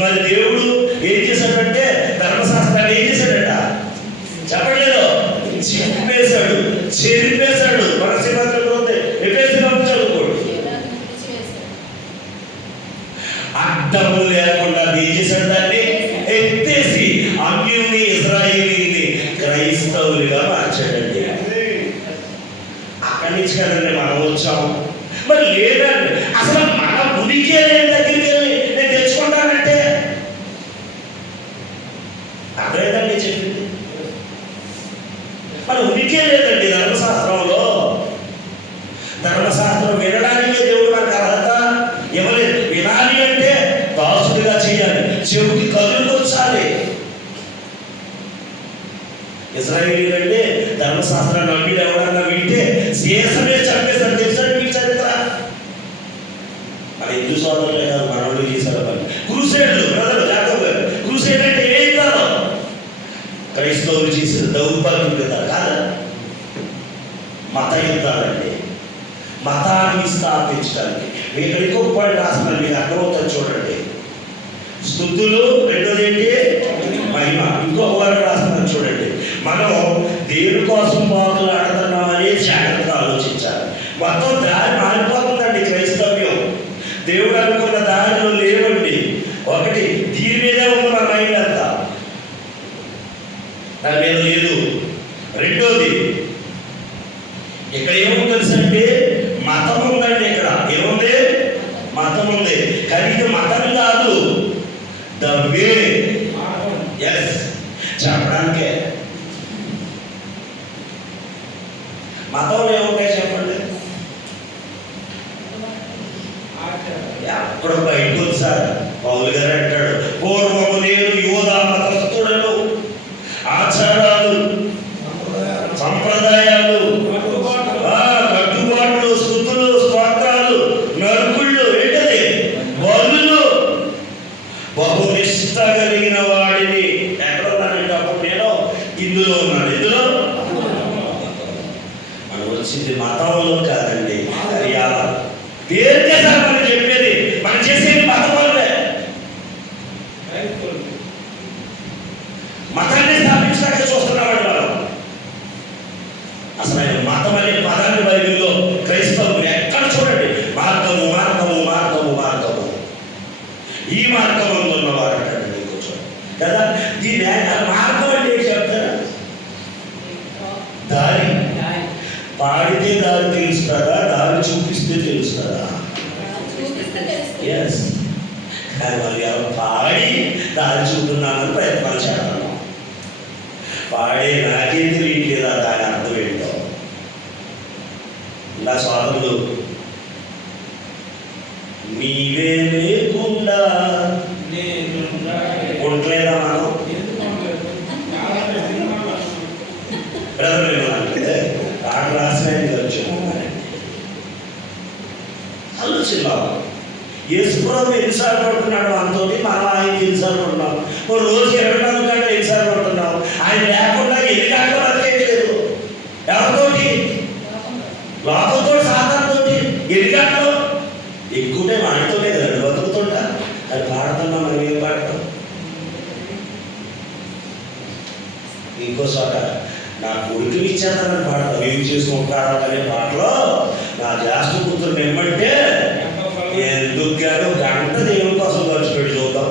మరి దేవుడు ఏం చేశాడంటే ధర్మశాస్త్రాన్ని ఏం చేశాడట చెప్పలేదు, చింపేశాడు, చెరిపేశాడు. మనసిపత్రంలో చదువుకోడు. అడ్డము లేకుండా ఏం చేశాడు, దాన్ని ఎత్తేసి అన్యుల్ని ఇశ్రాయేలీని క్రైస్తవులుగా మార్చాడండి. అక్కడి నుంచి కదండి మనం వచ్చాం. మరి లేదండి, అసలు మన ఉనికే లేని దగ్గరికి వెళ్ళి నేను తెచ్చుకుంటానంటే అదేదండి చెప్పింది. మన ఉనికే లేదండి ధర్మశాస్త్రంలో. ధర్మశాస్త్రం వినడానికే దేవుడు మనకు అర్హత ఇవ్వలేదు. వినాలి అంటే దాసుడిగా చేయాలి, చెవుకి కదులుకొచ్చాలి. ఇశ్రాయేలీయులు అంటే ధర్మశాస్త్రాన్ని నమ్మిడు ఎవరన్నా వింటే శేషమే చంపేశారు. తెలుసండి మీకు చరిత్ర? మన హిందూ సోదరులే కాదు, మనోళ్ళు చేశారు పని. క్రూసేడ్లు బ్రదర్ జాగ్రత్త గారు, క్రూసేడ్ అంటే ఏం కాదు, క్రైస్తవులు చేసిన దౌర్భాగ్యం కదా కాదా, మత యుద్ధాలండి. మతాన్ని స్థాపించడానికి ఇక్కడ ఇంకొక పాయింట్ రాస్తున్నారు, మీకు అర్థమవుతుంది చూడండి. స్తుతులు, రెండోది ఏంటి మహిమ. ఇంకొక వారు రాస్తున్నారు చూడండి. మనం దేవుని కోసం పాకులాడుతున్నాం అనేది జాగ్రత్తగా ఆలోచించాలి. మొత్తం దారి మారిపోతుందండి క్రైస్తవ్యం. దేవుడు అనుకున్న దారిలో లేవండి. ఒకటి దీని మీదే ఉంది మన మైండ్ అంతా, దాని మీద లేదు. రెండోది ఇక్కడ ఏముంది తెలుసంటే మతం ఉందండి. ఇక్కడ ఏముంది, మతం ఉంది. కానీ ఇది మతం కాదు, ద వే. ఎస్, చెప్పడానికే. మతంలో ఏముంటాయి చెప్పండి? అక్కడ బయటకు వచ్చారు పౌలు గారు అంటాడు, పూర్వము నేను యోధా మతస్థుడను, ఆచారాలు, సంప్రదాయాలు, కట్టుబాట్లు, స్తుతులు, స్తోత్రాలు, నరుకుళ్ళు, ఏంటది బలులు, బహునిష్ట కలిగిన వాడిని. ఎక్కడ ఉన్నానంటే అప్పుడు నేను ఇందులో ఉన్నాను. ఇందులో మనం వచ్చింది మతంలో కాదండి, పేరుకే సార్ మనం చెప్పేది. మనం చేసేది మతం వల్లే. మతాన్ని స్థాపించడానికి చూస్తున్నామండి మనం. అసలు ఆయన మతం అనే పదాన్ని బైబిల్లో క్రైస్తవులు ఎక్కడ చూడండి, మార్గము మార్గము మార్గము మార్గము, ఈ మార్గం ఉన్నవారు అంటాడు కూర్చోండి కదా. దీని మార్గం అంటే ఏం చెప్తారా? దారి. పాడితే దారి తెలుస్తుందా, దారి చూపిస్తే తెలుస్తుందా? ఎస్. కానీ మరి పాడి దారి చూపుతున్నామని ప్రయత్నాలు చేద్దాము. పాడే నాకేం తెలియట్లేదా దాని అర్థం ఏంటో. ఇలా సోదరులు, నీవే లేకుండా ఉండలేదా మనం? అంటే పాట రాసిన ఆలోచన. యేసుప్రభు ఎన్నిసార్లు పడుతున్నాడు మనతో, మనం ఆయన ఎన్నిసార్లు పడుతున్నాం. ఓ రోజుకి 24 గంటలు ఎన్నిసార్లు పడుతున్నాం. ఆయన లేకుండా ఎన్ని గంటలు బతికేయట్లేదు. ఎవరితోటి? లోకంతో, సాధారణతో. ఎన్ని గంటలు? ఎక్కువ టైం ఆయనతోనే కదండి బతుకుతుంటా. అది పాడుతున్నాం, మనం ఏం పాడతాం? ఇంకో చోట నా కొడుకుని ఇచ్చేద్దామని పాడతాం. ఏం చేసుకుంటారా అనే పాటలో నా జ్యేష్ఠ కూతురు ఏమంటే ఎందుకు గాను గంట దేవుని కోసం ఖర్చు పెట్టి చూద్దాం.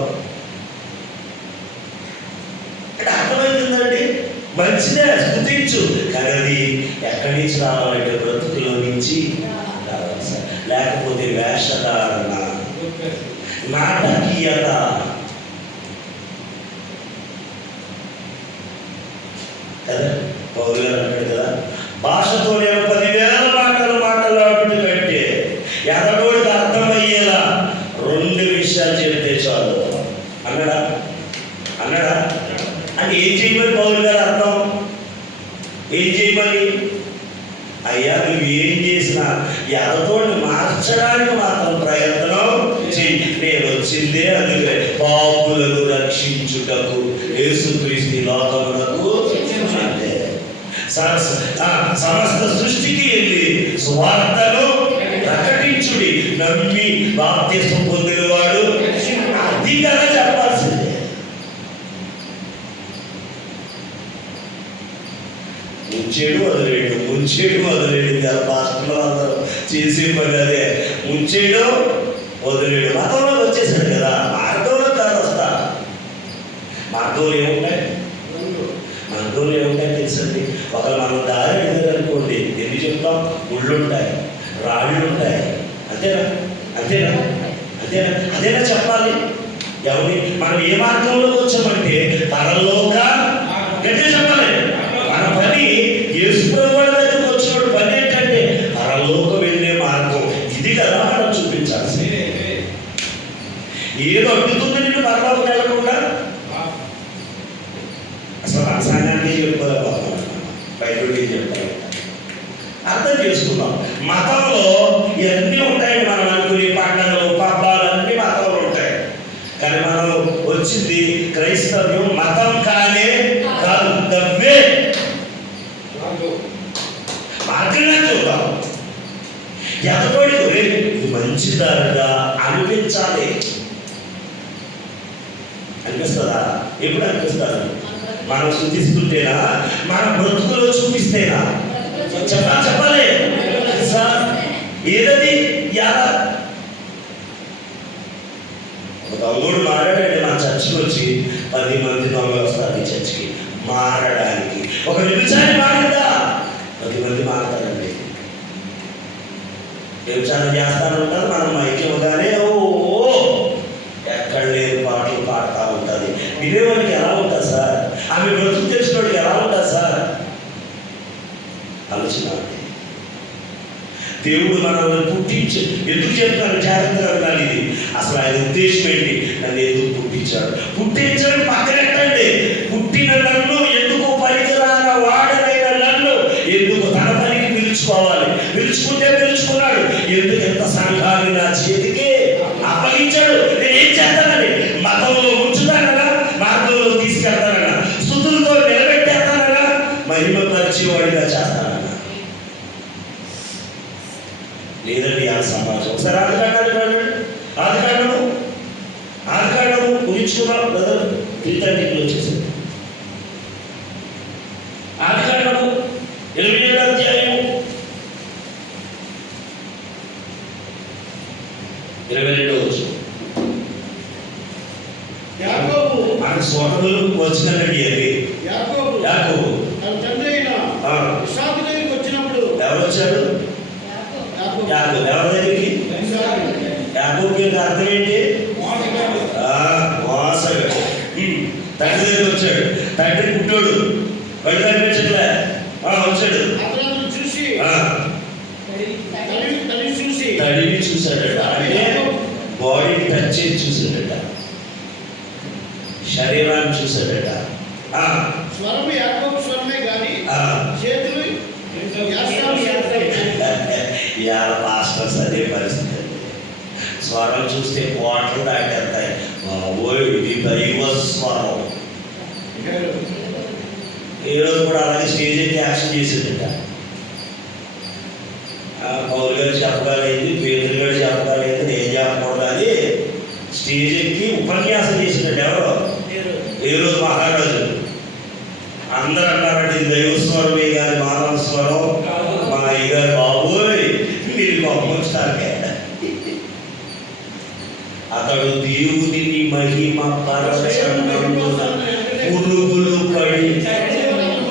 అంటే అర్థమవుతుందండి. మంచిదే, స్తుతించు. కానీ అది ఎక్కడి నుంచి రావాలంటే బ్రతుకులో నుంచి రావాలి సార్. లేకపోతే వేషధారణ, నాటకీయత. కదా పౌలు గారు అంటాడు కదా, భాషతో నేను 10,000 మాటలు మాట్లాడుతూ కంటే ఎదగోడికి అర్థమయ్యేలా 2 విషయాలు చెప్తే చాలు అన్నాడా? అన్నాడా? అంటే ఏం చేయమని పౌలు గారు అర్థం? ఏం చేయమని? అయ్యా నువ్వు ఏం చేసినా ఎదగోడిని మార్చడానికి మాత్రం ప్రయత్నం చెయ్యి. నేను వచ్చిందే అందుకే, పాపులను రక్షించుటకు యేసుక్రీస్తు లోకమునకు. అంటే సమస్త సృష్టికి వెళ్ళి సువార్తను ప్రకటించుడి, నమ్మి బాప్తిస్మం పొందినవాడు. అది కదా చెప్పాల్సిందే. ముంచేడు వదిలేడు కదా పాస్టర్లు అందరూ చేసే పని అదే. ముంచేడు వదిలేడు. మతంలో వచ్చేసాడు కదా, మార్గంలో కాదు వస్తా. మార్గంలో ఏముంటాయి తెలుసండి. ఒకరు మనం దారి అడిగారనుకోండి, ఎందుకు చెప్తాం? ముళ్ళు ఉంటాయి, రాళ్ళు ఉంటాయి. అంతేనా చెప్పాలి. ఎవరి మనం ఏ మార్గంలోకి వచ్చామంటే పరలోక గట్టిగా చెప్పాలి. మన పని యేసుప్రభువు వారి దగ్గరకు వచ్చినప్పుడు పని ఏంటంటే పరలోక వెళ్ళే మార్గం ఇది కదా మనం చూపించాల్సి. ఏదో అడ్డుతుంది నేను పరలోకం వెళ్ళకుండా. అసలు మన సంఘానికి చెప్పుకోలేకపోతున్నాం, బయట చెప్పాలి. అర్థం చేసుకున్నాం. మతంలో ఇవన్నీ ఉంటాయి. మనం అనుకునే పండుగలు పబ్బాలు అన్నీ మతంలో ఉంటాయి. కానీ మనం వచ్చింది క్రైస్తవ్యం మతం కానే కాదు, దవ్వే మార్గంగా చూద్దాం. ఎదటోడి ఇది మంచిదారుగా అనిపించాలి. అనిపిస్తుందా? ఎప్పుడు అనిపిస్తారు? మనం శుద్ధిస్తుంటేనా, మన బ్రతుకులో చూపిస్తేనా? చెప్పాలి సార్. ఏదది ఎలా? ఒక దొంగోడు మారాడండి మన చర్చికి వచ్చి. 10 మంది దొంగలు వస్తారు ఈ చర్చికి మారడానికి. ఒక వ్యభిచారి మారిందా? 10 మంది మారతారండి. వ్యభిచారం చేస్తాను ఉంటారు. మనం ఐక్యమగానే ఓ ఎక్కడ లేని పాటలు పాడుతూ ఉంటుంది. వినేవాడికి ఎలా ఉంటుంది సార్? ఆమె బ్రతుకు తెలిసినోడికి ఎలా ఉంటుంది సార్? ఆలోచన. దేవుడు మనల్ని పుట్టించి ఎందుకు చెప్తాను? జాగ్రత్తగా వినాలి. ఇది అసలు ఆయన ఉద్దేశం ఏంటి? నన్ను ఎందుకు పుట్టించాడు? పుట్టించడం పక్కనెట్టండి. పుట్టిన నన్ను ఎందుకు పనికిరాన వాడనైన నన్ను ఎందుకు తన పనికి పిలుచుకోవాలి? పిలుచుకున్నాడు. ఎందుకు ఎంత సంఘాన్ని నా చేతికి అప్పగించాడు? నేను ఏం చేస్తానని? మతంలో ఉంచుతానన్నా, మార్గంలో తీసుకెళ్తానన్నా, స్తుతులతో నిలబెట్టేస్తానన్నా, మహిమపరిచేవాడిగా చేస్తానన్నా. లేదండి ఆ సమాజం. ఒకసారి ఆదికాండము గురించుకున్నాం బ్రదర్. 3:30 వచ్చేసింది. ఆదికాండము 27వ అధ్యాయము 22వ వచనం. మన స్వటములు వచ్చినది అది. యాకోబు తన తండ్రి అయిన ఇస్సాకు దగ్గరికి వచ్చినప్పుడు ఎవరు వచ్చాడు? యాకోబు. ఎవరి దగ్గరికి? యాకోబుకి అర్థం ఏంటి? మోసగాడు. తండ్రి దగ్గరికి వచ్చాడు. తండ్రి పుట్టాడు, బయట కనిపించట్లే. వచ్చాడు, తడివి చూశాడట. అంటే బాడీని టచ్ చేసి చూశాడట, శరీరాన్ని చూశాడట. స్వరం యాకోబు స్వరమే కానీ చేతులు ఇవాళ మాస్టర్స్ అదే పరిస్థితి. స్వరం చూస్తే కోట్లు దాటేస్తాయి. ఇది దైవ స్వరం. ఏ రోజు కూడా అలాగే స్టేజ్ ఎక్కి యాక్షన్ చేసేదట. పౌరు గారు చెప్పగలేదు, పేదరు గారు చెప్పగలేదు, నేను చెప్పకూడదు అని స్టేజ్ ఎక్కి ఉపన్యాసం చేసినట్టు. ఎవరో ఏ రోజు మహారాజు అందరూ అన్నారంటే ఇది దైవ స్వరమే కానీ మానవ స్వరం. మా అయ్యగారు బాబోయ్ మీరు పంపించడానికే. అతడు దేవుని మహిమ పరచనందున పురుగులు పడి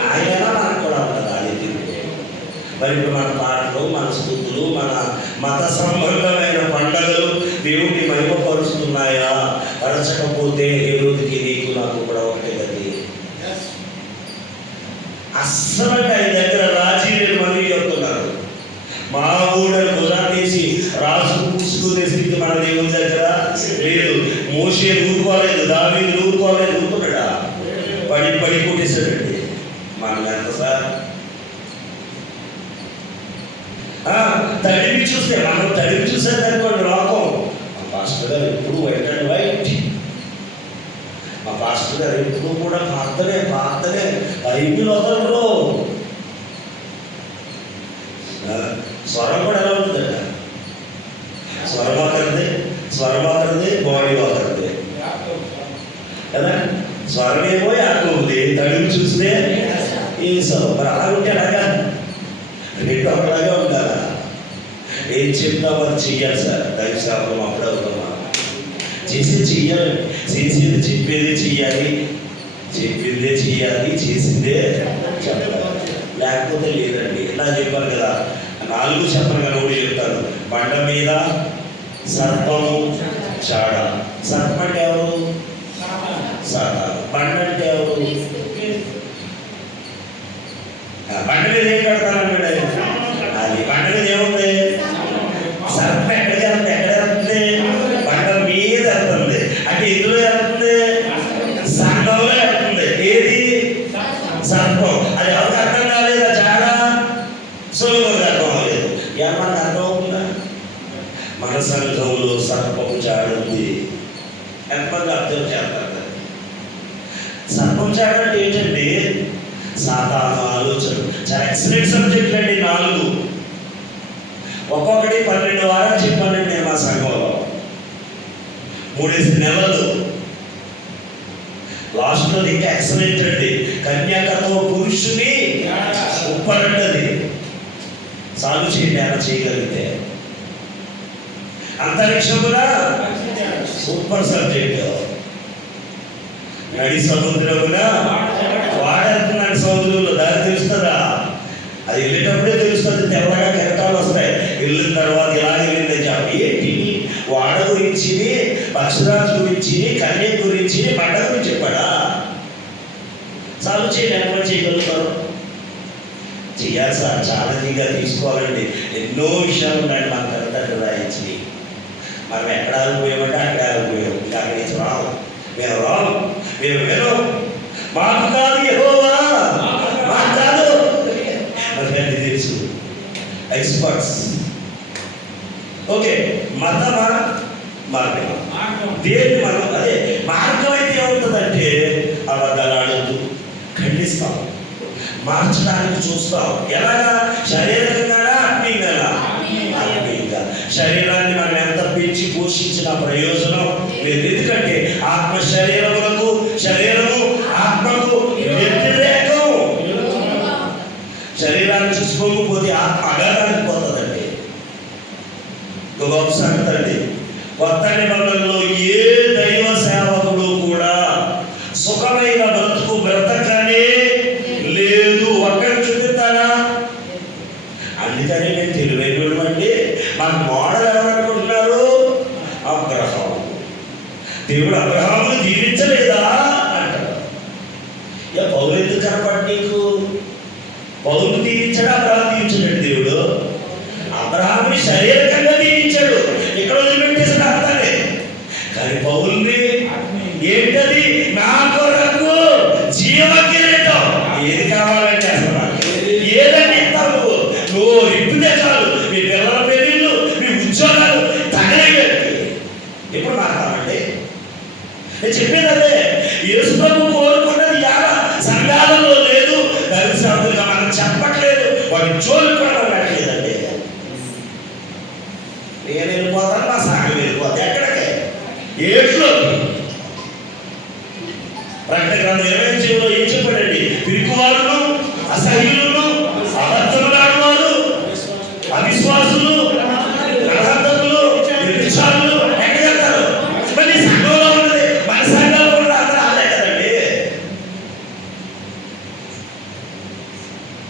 ఆయన మనకు కూడా ఉంటుంది. అది మరి ఇప్పుడు మన పాటలు, మన స్తుతులు, మన మత సంబంధమైన పండుగలు దేవుడిని మహిమపరుస్తున్నాయా? పరచకపోతే ఏ రోజుకి నీకు నాకు కూడా ఒకటే గతి. అస్సలు ఆయన దగ్గర రాజీ లేని మనవి చెప్తున్నారు. మా ఊళ్ళని భుజాన్నేసి రాజు పూసుకునే స్థితి మన దేవుని దగ్గర లేదు. మోషే ఊరుకోలేదు, దావీదు ఊరుకోలేదు. ఊరుకున్నాడా? పడి కొట్టేశాడండి. మనం ఎంత సార్ తడివి చూస్తే, మనం తడివి చూసేదనుకోండి లోకం. మా పాస్టర్ గారు ఎప్పుడు వైట్ అండ్ వైట్. మా పాస్టర్ గారు ఎప్పుడు కూడా ప్రార్థనే బైబిల్ వదలరు. ఉంటే అలాగా రెండు ఒకలాగే ఉండాలా. ఏం చెప్తా వాళ్ళు చెయ్యాలి సార్. దైవ సేవలు అప్పుడే అవుతామా చెయ్యాలి. చేసేది చెప్పేది చెయ్యాలి, చెప్పిందే చెయ్యాలి, చేసిందే చెప్పాలి. లేకపోతే లేదండి. ఇలా చెప్పాను కదా. 4 చెప్పను కదా, ఒకటి చెప్తాను. బండ మీద సర్పము చాడ. సర్పం అంటే ఎవరు? సాతాను. బండ అంటే ఎవరు? బండ మీద ఏం కడతానంటే అది బండ మీద ఏముంది? సర్పం ఎక్కడికి వెళ్తుంది? ఎక్కడ వెళ్తుంది? బండ మీద వెళ్తుంది. అంటే ఎందులో వెళ్తుంది? సంఘంలో వెళ్తుంది. ఏది? సర్పం. అది ఎవరికి అర్థం కాలేదా? చాలా సులభంగా అర్థం అవ్వలేదు. ఏమన్నా అర్థం అవుతుందా? మన సంఘంలో సర్పము చాడుంది. ఎంతమంది అర్థం చేస్తారు? సర్పం చాడు అంటే ఏంటండి? సాతాను ఆలోచన. చాలా ఎక్సలెంట్ సబ్జెక్ట్ అండి. 4 ఒక్కొక్కటి 12 వారాలు చెప్పానండి నేను మా సంఘంలో. 3 నెలలు. లాస్ట్లో ఇంకా ఎక్సలెంట్ అండి. కన్యాకతో పురుషుని ఉప్పరంటది. సాగు చేయండి అలా చేయగలిగితే. అంతరిక్షం కూడా సూపర్ సబ్జెక్ట్. నడి సముద్రం కూడా వాడేస్తున్నాడు. సముద్రంలో దారి తెలుస్తుందా? అది వెళ్ళేటప్పుడే తెలుస్తుంది. తెల్లగా కెరటాలు వస్తాయి. వెళ్ళిన తర్వాత ఇలా వెళ్ళింది చెప్పి ఏంటి వాడ గురించి, పక్షురాజు గురించి, కన్య గురించి, బండ గురించి చెప్పాడా? చాలు చేయండి. ఎంతమంది చేయగలుగుతారు? చేయాలి సార్. ఛాలెంజింగ్గా తీసుకోవాలండి. ఎన్నో విషయాలు ఉన్నాయి మనకు కరెక్ట్ రాయించి. మనం ఎక్కడ ఆగిపోయామంటే అక్కడ ఆగిపోయాం. ఇంకా అక్కడి నుంచి రావు. మేము రావు, మేము వినం. మాకు కాదు యెహోవా, మాకు కాదు. మనకి తెలుసు. ఎక్స్పర్ట్స్. ఓకే. మతమా మార్గం? దేన్ని మనం అదే మార్గం అయితే ఏమవుతుందంటే అబద్ధాలు ఆడద్దు, ఖండిస్తాం, మార్చడానికి చూస్తాం. ఎలాగా? శరీరంగా ఆత్మీయంగా. ఆత్మీయంగా. శరీరాన్ని మనం ఎంత పెంచి పోషించిన ప్రయోజనం లేదు. ఎందుకంటే ఆత్మ శరీరములకు, శరీరము ఆత్మకు వ్యతిరేకం. శరీరాన్ని చూసుకోకపోతే ఆత్మ అగాధానికి పోతుందండి. గొప్ప సంగతి అండి. కొత్త నిబంధనలో ఏ దైవ సేవకుడు కూడా సుఖమైన బ్రతుకు బ్రతకనే లేదు. ఒక్కరు చూపిస్తారా? అందుకని నేను తెలివైనటువంటి మన మోడల్ ఎవరనుకుంటున్నారు? అబ్రహాం. దేవుడు అబ్రహామును దీవించలేదా అంటారు. పౌలు ఎందుకు కనపడి నీకు? పౌలు దీవించాడు, అబ్రహాం దీవించాడు. దేవుడు అబ్రహాముని శారీరకంగా దీవించాడు. ఇక్కడ వదిలిపెట్టేసిన అర్థాలే. కానీ పౌల్ని ఏంటది? నా కొరకు జీవ కిరీటం. ఏది కావాలంటే అసలు ఏదని ఇస్తావు? నువ్వు ఇప్పితే చాలు. మీ పిల్లల పెళ్ళిళ్ళు, మీ ఉద్యోగాలు తగలే. ఎప్పుడు మాట్లాడాలంటే నేను చెప్పేది అదే. యేసు ప్రభు కోరుకున్నది యావ సంఘాలలో లేదు. దైవసేవకులుగా మనం చెప్పట్లేదు. వాడి జోలు కూడా మనం పెట్టలేదండి. నేను వెళ్ళిపోతాను, నా సంఘం వెళ్ళిపోతాను. ఎక్కడికి? ఏట్లోకి. ప్రకటన గ్రంథం 25లో ఏం చెప్పాడండి? పిరికివారును, అసహ్యులను, అబద్ధములాడువారు, అవిశ్వాసులు, నరహంతకులు, వ్యభిచారులు ఎక్కడ వెళ్తారు? మరి సంఘంలో ఉన్నది మన సంఘంలో కూడా అందరూ ఆడే కదండి.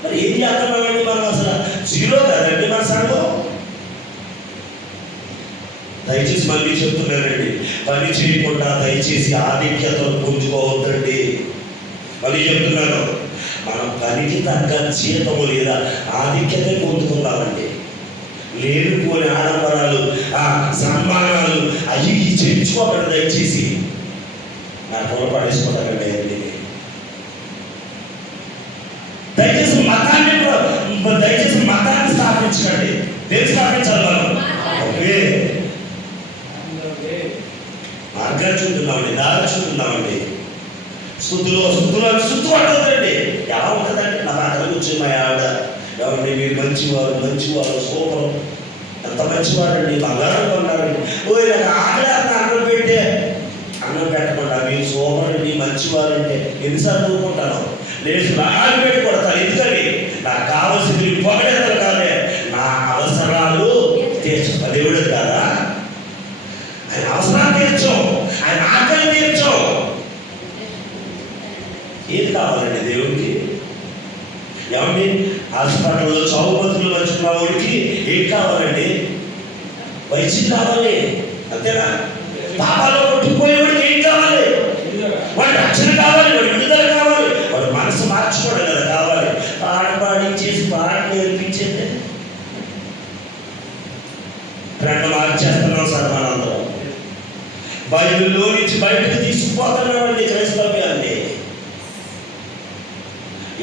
మరి ఏం చేస్తున్నామండి మనం? అసలు 0 కదండి మన సంఘం. దయచేసి మళ్ళీ చెప్తున్నానండి, పని చేయకుండా దయచేసి ఆధిక్యతను పుంజుకోవద్దండి. మళ్ళీ చెప్తున్నాను, మనం పనికి తగ్గ జీతము లేదా ఆధిక్యత పొందుకుందామండి. లేనిపోని ఆడంబరాలు, ఆ సన్మానాలు అవి చేయించుకోకండి. దయచేసి నా పొల పడేసుకోకండి. దయచేసి మతాన్ని స్థాపించకండి. దేని స్థాపించాలి మనం? ఓకే, మార్గాలు చూస్తున్నామండి, దారి చూస్తున్నామండి. శుద్ధులు అంటుందండి. ఎలా ఉంటుందండి? నా అక్కడ వచ్చి మా ఆవిడ ఎవరండి మీరు మంచివారు సూపర్, ఎంత మంచివారండి, బంగారం కొన్నారండి. ఓ నాకు ఆకలి అన్నం పెట్టే అన్నం పెట్టకుండా మీరు సూపర్ అండి, మంచివారంటే ఎన్నిసార్లు ఊరుకుంటాను? లేదు ఆగి పెట్టి కొడతాను. ఎందుకని? హాస్పిటల్లో చౌపతులు వచ్చుకున్న వాడికి ఏం కావాలండి? వైద్యం కావాలి, అంతేనా? పాపాలో కొట్టుకుపోయేవాడికి ఏం కావాలి? వాడి రక్షణ కావాలి, వాడి విడుదల కావాలి, వాడి మనసు మార్చుకోవడం కదా కావాలి. పాడించేసి పాట నేర్పించేది రెండు మార్చేస్తున్నాం సార్ మనందరం. బైబిల్లో నుంచి బయటకు తీసుకుపోతున్నామండి క్రైస్తవ్యాన్ని.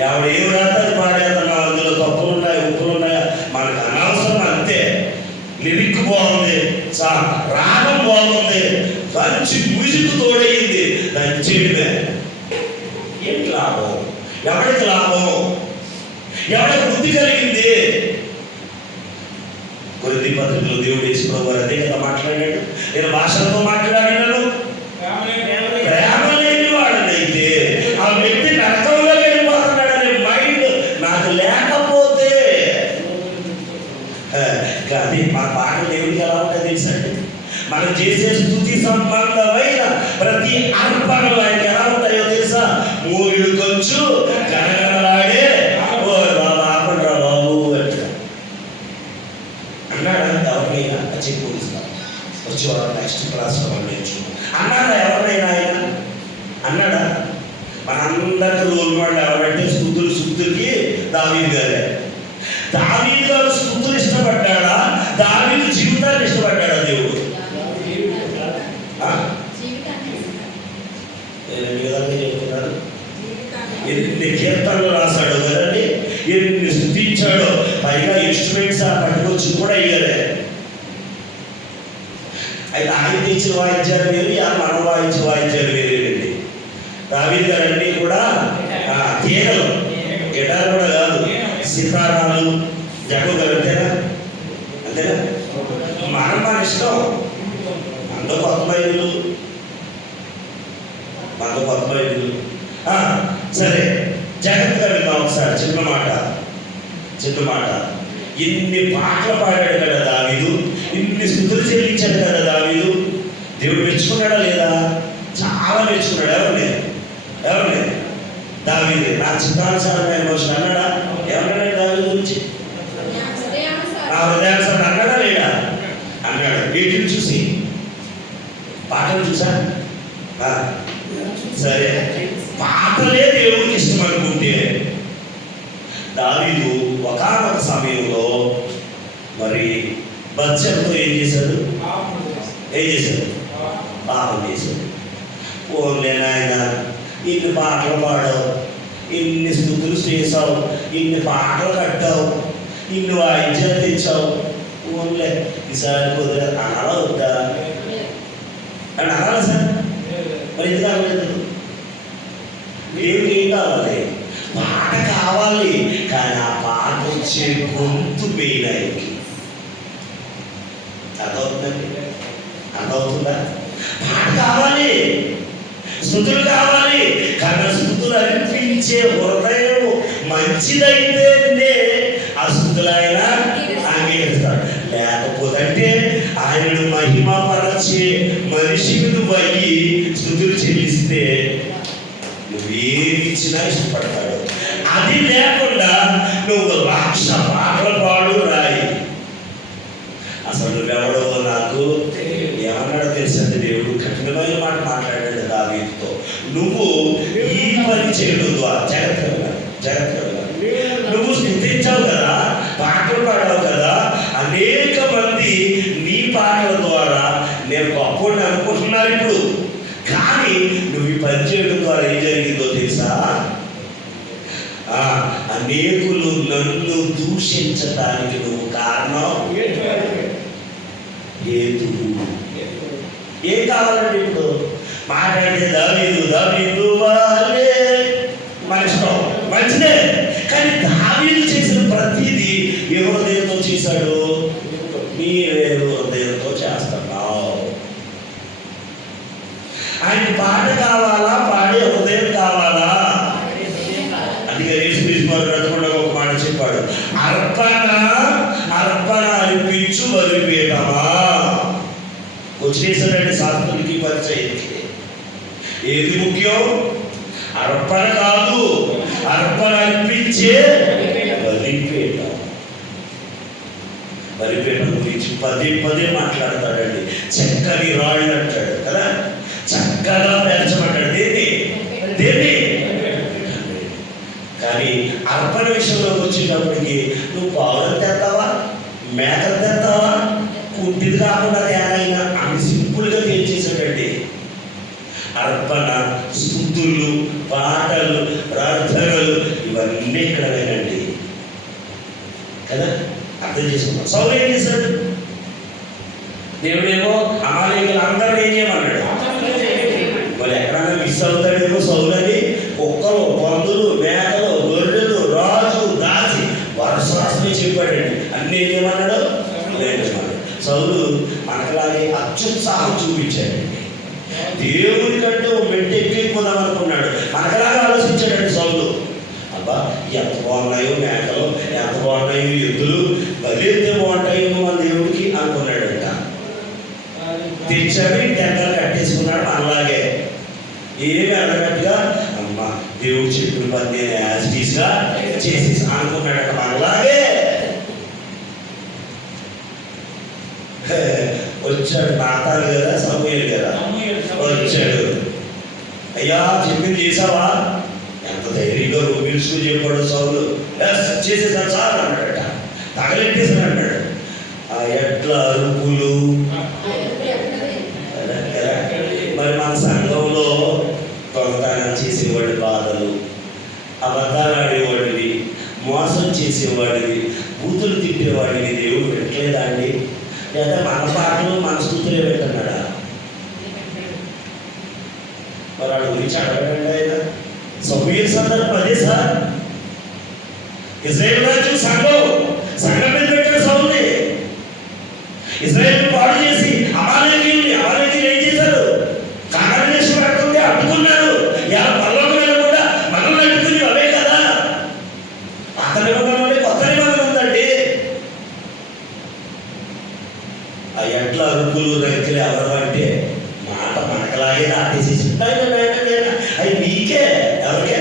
ఎవడు ఏం రాత అది పాడేస్తున్నాం. అందులో తప్పులు ఉన్నాయి, ఉప్పులు ఉన్నాయా మనకు అనవసరం. అంతే. లిరిక్ బాగుంది, రాగం బాగుంది, మంచి మ్యూజిక్ తోడయింది, దాన్ని చేయడమే. ఏంటి లాభం? ఎవరికి లాభం? ఎవరికి బుద్ధి కలిగింది? కొద్ది పత్రికలు దేవుడు యేసుప్రభు వారు అదే కదా మాట్లాడాడు. నేను భాషలతో మాట్లాడినాను. ప్రేమ లేని వాడినైతే ఆ వ్యక్తి నరకంలో వెళ్ళిపోతున్నాడనే మైండ్ నాకు లేకపోతే, కానీ మా పాట దేవుడికి ఎలా ఉంటుంది తెలుసండి? మనం చేసే స్తుతి సంబంధమైన ప్రతి అర్పణలు ఆయనకి ఎలా ఉంటాయో తెలుసా? మూడు కొంచెం గనగనలాడే ఓ బాబా ఆపండ్రా బాబు అన్నాడా? ఎవరినైనా చెప్పు వచ్చి నెక్స్ట్ క్లాస్లో వాళ్ళు నేర్చుకున్నాం అన్నాడా? ఎవరినైనా ఆయన అన్నాడా? మనందరికీ రోల్ మోడల్ ఎవరంటే స్తుతులకి దావీదు గారే. దావీదు గారు స్తుతులు ఇష్టపడ్డాడా? దావీదు జీవితాన్ని ఇష్టపడ్డాడా? దేవుడు ఎన్ని విధాలుగా చెప్తున్నారు. ఎన్ని కీర్తనలు రాశాడు కదండి, ఎన్ని స్తుతించాడో. పైగా ఇన్స్ట్రుమెంట్స్ పట్టుకొచ్చి కూడా ఇయ్యలే. అయితే ఆయన తెచ్చిన వాయిద్యాలు వేరు, మనం వాయించిన వాయిద్యాలు వేరేనండి. దావీదు గారు అన్నీ కూడా తీగలు, గిటార్ కూడా కాదు, సితారాలు, జగ్గు గారు అంతేనా? అంతేనా? మన ఇష్టం. అందరూ కొత్త బైబిలు, మనకు కొత్త బైబిలు. సరే, జాగ్రత్తగా విన్నాం. ఒకసారి చిన్న మాట. ఇన్ని పాటలు పాడాడు కదా దావీదు, ఇన్ని స్తుతులు చెల్లించాడు కదా దావీదు. దేవుడు మెచ్చుకున్నాడా లేదా? చాలా మెచ్చుకున్నాడు. ఎవరిని? దావీదు. నా చిత్తానుసారమైన మనుషులు అన్నాడా? ఏమన్నాడు దావీదు గురించి? నా హృదయానుసారం అన్నాడా లేడా? అన్నాడు. వీటిని చూసి, పాటలు చూసా? సరే, పాటలే దేవుడికి ఇష్టం అనుకుంటే దావీదు ఒకానొక సమయంలో మరి బత్షెబతో ఏం చేశాడు? పాపం చేశాడు. ఓన్లే నాయన, ఇన్ని పాటలు పాడావు, ఇన్ని స్తుతులు చేసావు, ఇన్ని పాటలు కట్టావు, ఇన్ని వాయిద్యాలు తెచ్చావు, ఓన్లే ఈసారి కుదిరే అనాలా వద్దా అని అనాలి సార్. మరి ఎందుకు అనలేదు? దేవుడికి ఏం కావాలి? పాట కావాలి. కానీ ఆ పాట వచ్చే గొంతు వేయడానికి అర్థమవుతుందా? పాట కావాలి, స్తుతులు కావాలి. కానీ స్తుతులు అనిపించే హృదయం మంచిదైతేనే ఆ స్తుతులు ఆయన అంగీకరిస్తాడు. లేకపోతే ఆయనను మహిమపరచే మనిషికి నువ్వు అయ్యి స్తుతులు చెల్లిస్తే నువ్వేమి ఇచ్చినా ఇష్టపడతాడు. అది లేకుండా నువ్వు 1,00,000 పాటలు పాడు రాయి. అసలు నువ్వెవడో నాకు ఏమన్నాడో తెలుసండి. దేవుడు కఠినమైన మాట మాట్లాడాడు దావీదుతో. నువ్వు ఈ పని చేయడం ద్వారా జాగ్రత్తగా నువ్వు స్తుతించావు కదా, పాటలు పాడావు కదా, అనేక మంది నీ పాటల ద్వారా నేను గొప్పని అనుకుంటున్నారు ఇప్పుడు. కానీ నువ్వు ఈ పని చేయడం ద్వారా ఏం జరిగిందో తెలుసా? అనేకులు నన్ను దూషించడానికి నువ్వు కారణం. ఏం కావాలండి ఇప్పుడు? మాట్లాడితే దావీదు వాళ్ళే మన ఇష్టం, మంచిదే. కానీ దావీదు చేసిన ప్రతిదీ ఏ హృదయంతో చేశాడు? నీవే హృదయంతో చేస్తున్నావు. ఆయన పాట కావాలా, పాడే హృదయం కావాలా? అందుకే యేసుక్రీస్తు బ్రతకుండా ఒక మాట చెప్పాడు, అర్పణ అనిపించు బలిపీఠమా. వచ్చేసాడండి శాస్త్రులకి పరిచయంకి. ఏది ముఖ్యం? అర్పణ కాదు, అర్పణ అనిపించే బలి. బలిపీఠం గురించి పదే పదే మాట్లాడతాడండి. చక్కని రాళ్ళు అంటాడు కదా, చక్కగా పేర్చమంటాడు. దేన్ని కానీ అర్పణ విషయంలోకి వచ్చేటప్పటికి నువ్వు పావులు తెస్తావా, మేకలు తెస్తావా, కుంటిది కాకుండా తేనైనా అని సింపుల్గా తేల్చేశాడండి. అర్పణ, స్తుతులు, పాటలు, ప్రార్థనలు ఇవన్నీ ఇక్కడ వినండి కదా, అర్థం చేసుకున్నాం. సౌలు ఏం చేశాడు? దేవుడేమో అమాలేకులు అందరూ ఏం చేయమన్నాడు. మరి ఎక్కడన్నా మిస్ అవుతాడేమో సౌలు అని కుక్కలు, పందులు, మేకలు, గొర్రెలు, రాజు, దాసి వరుసరాసమే చెప్పాడండి. అన్నీ ఏం చేయమన్నాడు. సౌలు మనకలాగే అత్యుత్సాహం చూపించాడండి. దేవుడి కంటే ఓ మెట్టు ఎక్కిపోదాం అనుకున్నాడు. మనకలాగా ఆలోచించాడండి సౌలు. అబ్బా ఎంత బాగున్నాయో మేకలు, ఎంత బాగున్నాయో ఎద్దులు, బలిస్తే బాగుంటాయో మన దేవుడికి అనుకున్నాడంట. తెచ్చాడు, టెంటలు కట్టేసుకున్నాడు. మనలాగే ఏమి అన్నట్టుగా అమ్మ దేవుడు చెప్పిన పని నేను యాజిటీస్గా చేసేసి అనుకున్నాడట. మనలాగే వచ్చాడు నాతాలు కదా, సమూయేలు కదా, వచ్చాడు. అయ్యా చెప్పింది చేసావా? ఎంత ధైర్యంగా రూపిల్స్కు చెప్పాడు సౌలు. చేసేసాను సార్ అన్నాడట. తగలెట్టేసాను అన్నాడు. ఆ ఎట్ల అరుపులు. మరి మన సంఘంలో దొంగతనం చేసేవాడి బాధలు, అబద్ధాలు ఆడేవాడివి, మోసం చేసేవాడివి, బూతులు తిట్టేవాడివి దేవుడు పెట్టలేదా అండి? లేదా మన పాటలు మన స్థుతులే పెట్టన్నాడా? మరి వాడి గురించి అడగండి. ఆయన సమూయేలు సందర్భం అదే సార్. ఇజ్రాయేల్ రాజు సంఘం మీద పెట్టాడు సౌలుని. ఇజ్రాయేల్ పాడు చేసి అమాలేకీయులు ఏం చేశారు? కానాను దేశం పెడుతుంటే అడ్డుకున్నారు. ఇలా పర్లోకమైన కూడా మనల్ని అడ్డుకుని అవే కదా. పాత నిబంధనలోనే కొత్త నిబంధన ఉందండి. ఆ ఎట్ల అరుపులు రైతులు ఎవరు అంటే మాట మనకలాగే దాటేసి అవి మీకే, ఎవరికే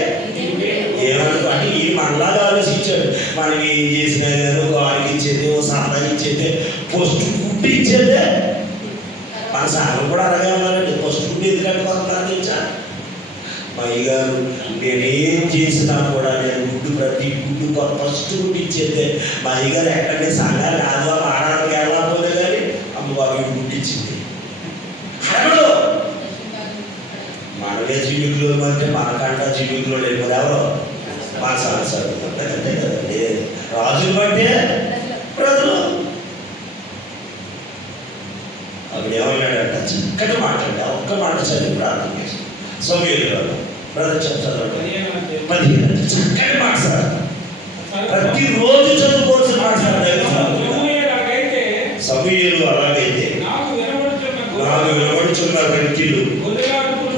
ఏమనుకో అంటే ఈ మనలాగా ఆలోచించాడు. మనం ఏం చేసినా కానీ ఒక వారికి ఇచ్చేది, ఓ సరదాగా ఇచ్చేది, పోస్ట్ ఫుడ్ ఇచ్చేదే. మన సాగం కూడా అలాగే ఉన్నారండి. పోస్ట్ ఫుడ్ ఎందుకంటే కొంతమంది ఇచ్చా మా అయ్యగారు నేనేం చేసినా కూడా నేను ప్రతి గుడ్డు ఫస్ట్ గుడ్డు ఇచ్చేదే. మా అయ్యగారు ఎక్కడే సంఘాలు ఆదివారం ఆడడానికి వెళ్ళకపోతే కానీ అమ్మబాబు గుడ్డు ఇచ్చింది. అడగడు. మనమే జీవికులు అంటే మనకంట జీవికులు లేకపోతే ఎవరో మన సంవత్సరం అంతే కదండి. రాజులు బట్టే ప్రజలు. అప్పుడు ఏమన్నాడంట, చక్కటి మాట్లాడి ఒక్క మాట చదివి ప్రార్థన చేసి సమూయేలు గారు బ్రదర్ చెప్తారు 15 చక్కటి మాట సార్. ప్రతిరోజు చదువుకోవాల్సిన మాట సార్. సమూయేలు అలాగైతే నాకు వినబడుచున్న వ్యక్తులు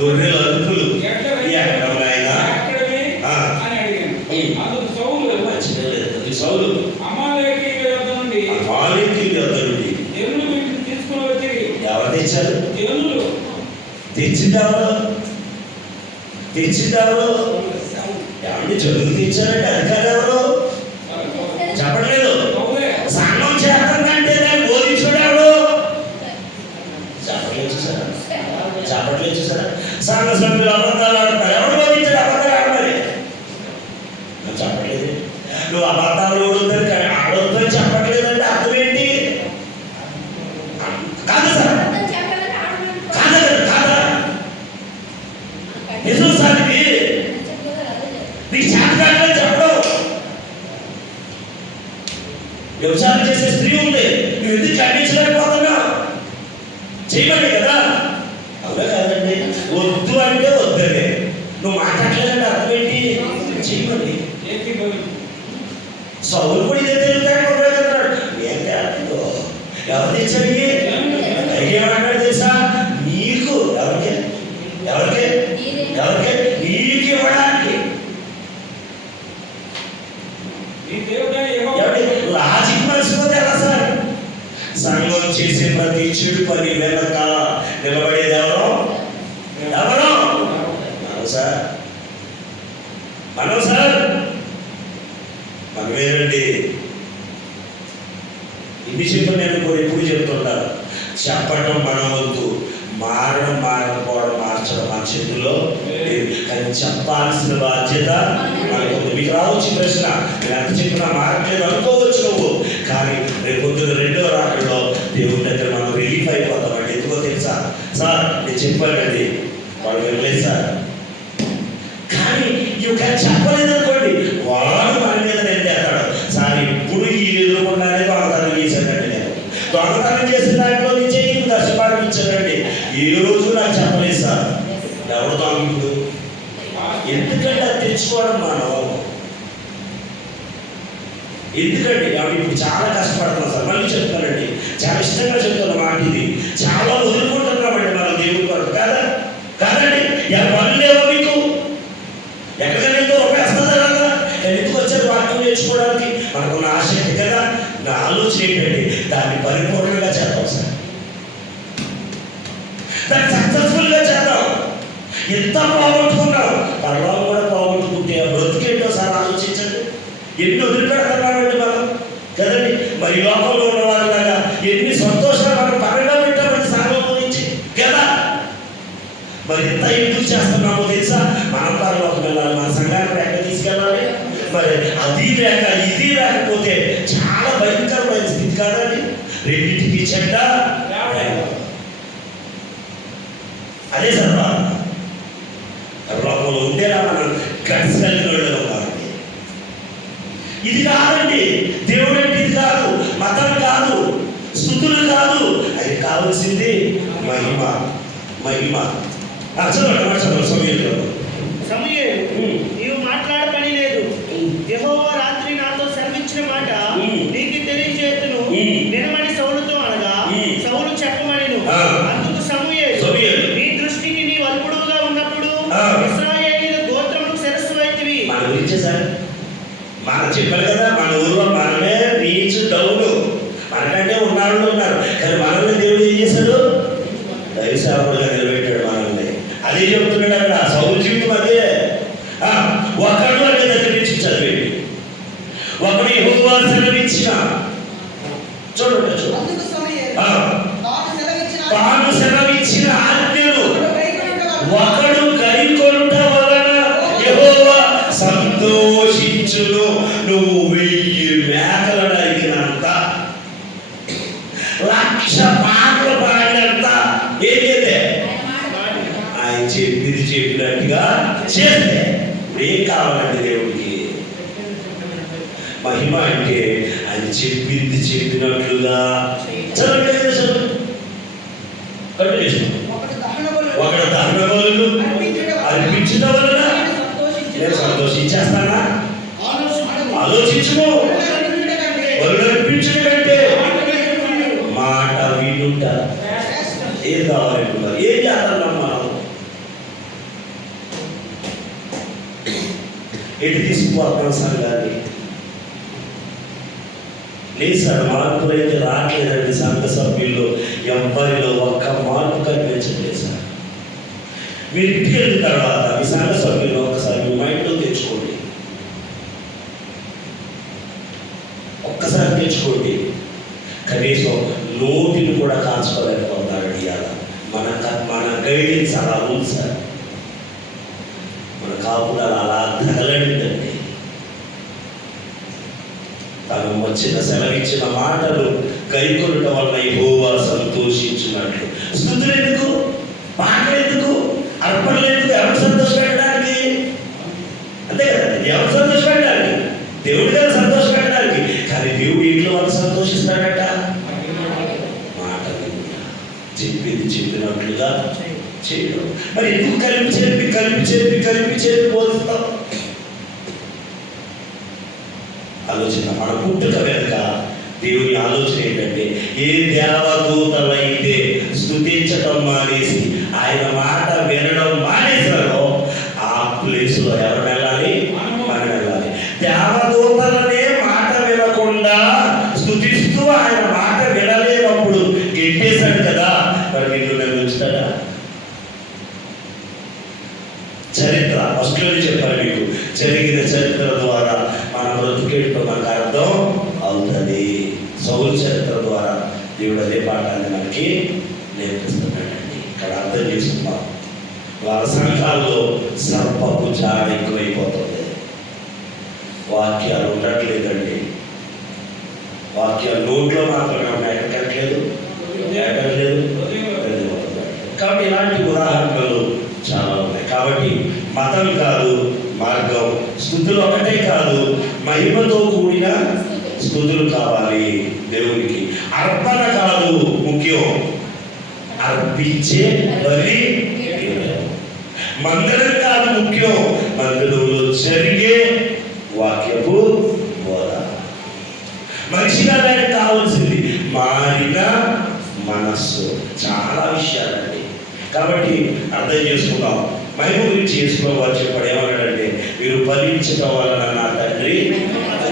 గొర్రెల అరుపులు ఎక్కడైనా సౌలు అమాలేకీయుల యొద్ద నుండి ఎవరు తెచ్చారు? తెచ్చిందెవరు? ఎవరిని చదువు తెచ్చారంటే అధికారులు ఎవరు చెప్పట్లేదు. సంఘం చేస్తుందంటే దాన్ని బోధించుడు ఎవడు చెప్పట్లేదు. చూసారా సంఘ సభ్యులు అబద్ధాలు ఆడుతున్నారు. ఎవరు బోధించాడు అబద్ధాలు ఆడమని? చెప్పట్లేదు. నువ్వు అబద్ధాలు ఆడొద్దని చెప్పట్లేదంటే అర్థం ఏంటి? కాదు సార్, కాదా నిజం సార్. ఇది నీకు చేతకాడని చెప్పడం. వ్యవసాయం చేసే స్త్రీ ఉంది, నువ్వు ఎందుకు ఖండించలేకపోతున్నావు? చేయమని కదా. అవునా కాదండి? వద్దు అంటే వద్దనే. నువ్వు మాట్లాడలేదంటే అర్థం ఏంటి? చేయమని. సౌలు కూడా ఇదే తెలుగుతాడు ఉపయోగిస్తున్నాడు. ఏం కాదు ఎవరు తెచ్చాడు? ఏమంటాడు తెలుసా? నీకు ఎవరికి నీకు ఇవ్వడానికి. లాజిక్ మర్చిపోతే ఎలా సార్? సంఘం చేసే ప్రతి చెడు పని వెనక నిలబడేది ఎవరు? మనం సార్ మనమేనండి. ఇన్ని చెప్పి నేను కూడా ఎప్పుడు చెప్తుంటాను, చెప్పడం మన వంతు, మారడం మారకపోవడం మార్చడం మన చేతుల్లో లేదు. కానీ చెప్పాల్సిన బాధ్యత మనకు ఉంది. మీకు రావచ్చు ప్రశ్న, నేను ఎంత చెప్పినా మారట్లేదు అనుకోవచ్చు నువ్వు, కానీ రేపు పొద్దున్న రెండో రాకడలో దేవుడి దగ్గర మనం రిలీఫ్ అయిపోతామండి. ఎందుకో తెలుసా? సార్ నేను చెప్పానండి, వాళ్ళు వెళ్ళలేదు సార్, కానీ ఇంకా చెప్పలేదు అనుకోండి, వాడు మన మీద నిందేస్తాడు. సార్ ఇప్పుడు ఈ ఎదురుకున్నానే దొంగతనం చేశానండి, నేను దొంగతనం చేసిన దాంట్లో నుంచి దర్శపాటు ఇచ్చానండి, ఏ రోజు నాకు చెప్పలేదు సార్. ఎవరు దొంగడు? ఎందుకంటే అది తెచ్చుకోవడం మనం ఎందుకండి అవి ఇప్పుడు చాలా కష్టపడుతున్నాం సార్. మళ్ళీ చెప్తానండి, చాలా ఇష్టంగా చెప్తున్న మాట ఇది. చాలా వదులుకుంటున్నామండి మనం దేవుడి కొరకు, కదా కాదండి? పనులు లేవో మీకు? ఎక్కడికైనా ఎంతో వస్తుందా కదా? ఎందుకు వచ్చారు వాక్యం నేర్చుకోవడానికి? మనకున్న ఆసక్తి కదా. నా ఆలోచన ఏంటండి, దాన్ని పరిపూర్ణంగా చేద్దాం సార్, దాన్ని సక్సెస్ఫుల్గా చేద్దాం. ఎంత పోగొట్టుకున్నాం, పర్వాలు కూడా పోగొట్టుకుంటే ఆ బ్రతికేంటో సార్ ఆలోచించండి. ఎన్ని వదిలిపెడుతున్నామండి మనం, కదండి? మరి లోకంలో ఉన్న వాళ్ళలాగా ఎన్ని సంతోషాలు మనం పరంగా పెట్టామండి సంఘం గురించి, కదా? మరి ఎంత ఎందుకు చేస్తున్నామో తెలుసా? మనం పరలోకం వెళ్ళాలి, మన సంఘాన్ని ఎక్కడ తీసుకెళ్ళాలి? మరి అది లేక ఇది లేకపోతే చాలా భయంకరమైన స్థితి కాదండి. రెండింటికి చెడ్డ అదే సార్. లోకంలో ఉండేలా మనం గట్స్ కలిగిన వాళ్ళు ఉన్నారండి. ఇది కాదండి దేవుడు అంటే, ఇది కాదు, మతం కాదు, స్తుతులు కాదు, అది కావాల్సింది మహిమ. మహిమ చదవండి సమూయేలు, నీవు మాట్లాడ పని లేదు, యెహోవా రాత్రి నాతో సెలవిచ్చిన మాట నీకు తెలియజేతును వినమని సౌలుతో అనగా, సౌలు చెప్పమనిను. అందుకు సమూయేలు, నీ దృష్టికి నీ అల్పుడుగా ఉన్నప్పుడు ఇశ్రాయేలీయుల గోత్రములకు శిరస్సు అయితివి. మన గురించే సార్, మనం చెప్పారు కదా, మన ఊళ్ళో మనమే రీచ్ డౌన్, మనకంటే ఉన్నాళ్ళు ఉన్నారు, కానీ మనల్ని దేవుడు ఏం చేశాడు? దైవసేవకులుగా నిలబెట్టాడు మనల్ని. అదే చెప్తున్నాడు అక్కడ. సౌలు జీవితం అదే. ఒకడు అనే దగ్గర నుంచి చదివేది, ఒకడు యెహోవా సెలవిచ్చిన, చూడండి తాను సెలవిచ్చిన ఆజ్ఞలు ఒకడు గైకొనుట వలన యెహోవా సంతోషించును. నువ్వు 1000 మేకలు నరికినంత, 1,00,000 పాటలు పాడినంత ఏదైతే ఆయన చెప్పింది చెప్పినట్టుగా చేస్తే ఏం కావాలండి దేవుడికి? మహిమ అంటే ఆయన చెప్పింది చెప్పినట్లుగా. చదవండి చదవండి, ఒకడు దహన బలులు అర్పించడం వలన నేను సంతోషించేస్తానా? ఆలోచించుము. బలులు అర్పించడం అంటే మాట వినుట. ఏం కావాలంటున్నారు? ఏం చేస్తున్నాం మనం? ఎటు తీసుకుపోతాం సంఘాన్ని? లేదు సార్, మార్పులు అయితే రావట్లేదండి. సంఘ సభ్యుల్లో ఎవ్వరిలో ఒక్క మార్పు కనిపించట్లేదు సార్. మీరు ఇంటికి వెళ్ళిన తర్వాత మీ సంఘ సభ్యులు ఒక్కసారి మీ మైండ్లో తెచ్చుకోండి, ఒక్కసారి తెచ్చుకోండి. కనీసం నోటిని కూడా కాల్చుకోలేకపోతాడు ఇవాళ. మన గైడెన్స్ అలా ఉంది సార్, మన కాపుదాలు అలా తగలడిందండి. తను వచ్చిన సెలవిచ్చిన మాటలు గైకొనుట వలన యెహోవా సంతోషించున్నట్లు. స్తుతులు ఎందుకు? పాటలు ఎందుకు? అర్పణలు ఎందుకు? ఎవరు సంతోషపెట్టడానికి? అంతే కదా, ఎవరు సంతోషపెట్టడానికి? దేవుడి గారు సంతోషపెట్టడానికి. కానీ దేవుడు ఇంట్లో వాళ్ళు సంతోషిస్తాడట. మాటలు చెప్పింది చెప్పినట్లుగా చేయడం. మరి ఎందుకు కలిపి చేపి బోధిస్తాం? ఆలోచన మన పుట్టుక వెనుక దేవుని ఆలోచన ఏంటంటే, ఏ దేవదూతలైతే స్తుతించటం మానేసి ఆయన మాట వినడం మానేశారో ఆ ప్లేస్లో ఎవరు వెళ్ళాలి? మనం వెళ్ళాలి. దేవదూతలనే మాట వినకుండా స్తుతిస్తూ ఆయన మాట వినలేనప్పుడు గెట్టేశాడు కదా, మరి నిన్ను నన్ను ఉంచుతాడా? చరిత్ర ఫస్ట్లోనే చెప్పాలి మీకు. జరిగిన చరిత్ర ద్వారా మన బ్రతుకేంటో మనకు అర్థం అవుతుంది. సౌలు చరిత్ర దేవుడు అదే పాఠాన్ని మనకి నేర్పిస్తున్నాడండి. ఇక్కడ అర్థం చేసుకుందాం. వాళ్ళ సంఘాల్లో సర్పపు జాడ ఎక్కువైపోతుంది. వాక్యాలు ఉండట్లేదండి. వాక్యాలు నోట్లో మాత్రమే ఉన్నాయి, ఎక్కట్లేదు. కాబట్టి ఇలాంటి ఉదాహరణలు చాలా ఉన్నాయి. కాబట్టి మతం కాదు మార్గం, స్తుతులు ఒకటే కాదు, మహిమతో కూడిన స్తుతులు కావాలి దేవునికి. అర్పణ కాదు ముఖ్యం, అర్పించే బలి. మందిరం కాదు ముఖ్యం, మందిరంలో జరిగే వాక్యపు బోధ. మనిషిగా దానికి కావాల్సింది మారిన మనస్సు. చాలా విషయాలండి. కాబట్టి అర్థం చేసుకుందాం. మహిమ గురించి చేసుకోవాలి చెప్పాడు. ఏమన్నాడంటే, మీరు ఫలించటం వలన నా తండ్రి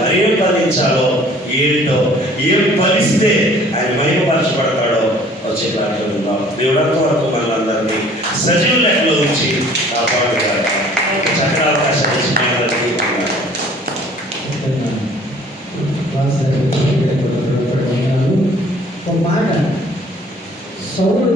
మరేం ఫలించాలో ఏంటో, ఏం ఫలిస్తే ఆయన మహిమపరచబడతాడో వచ్చే దాంట్లో ఉందాం. దేవుడంత వరకు మనందరినీ సజీవ లెక్కలో ఉంచి కాపాడుతాడు. చక్కటి అవకాశాలు ఇచ్చిన అందరికీ ఒక మాట, సౌలు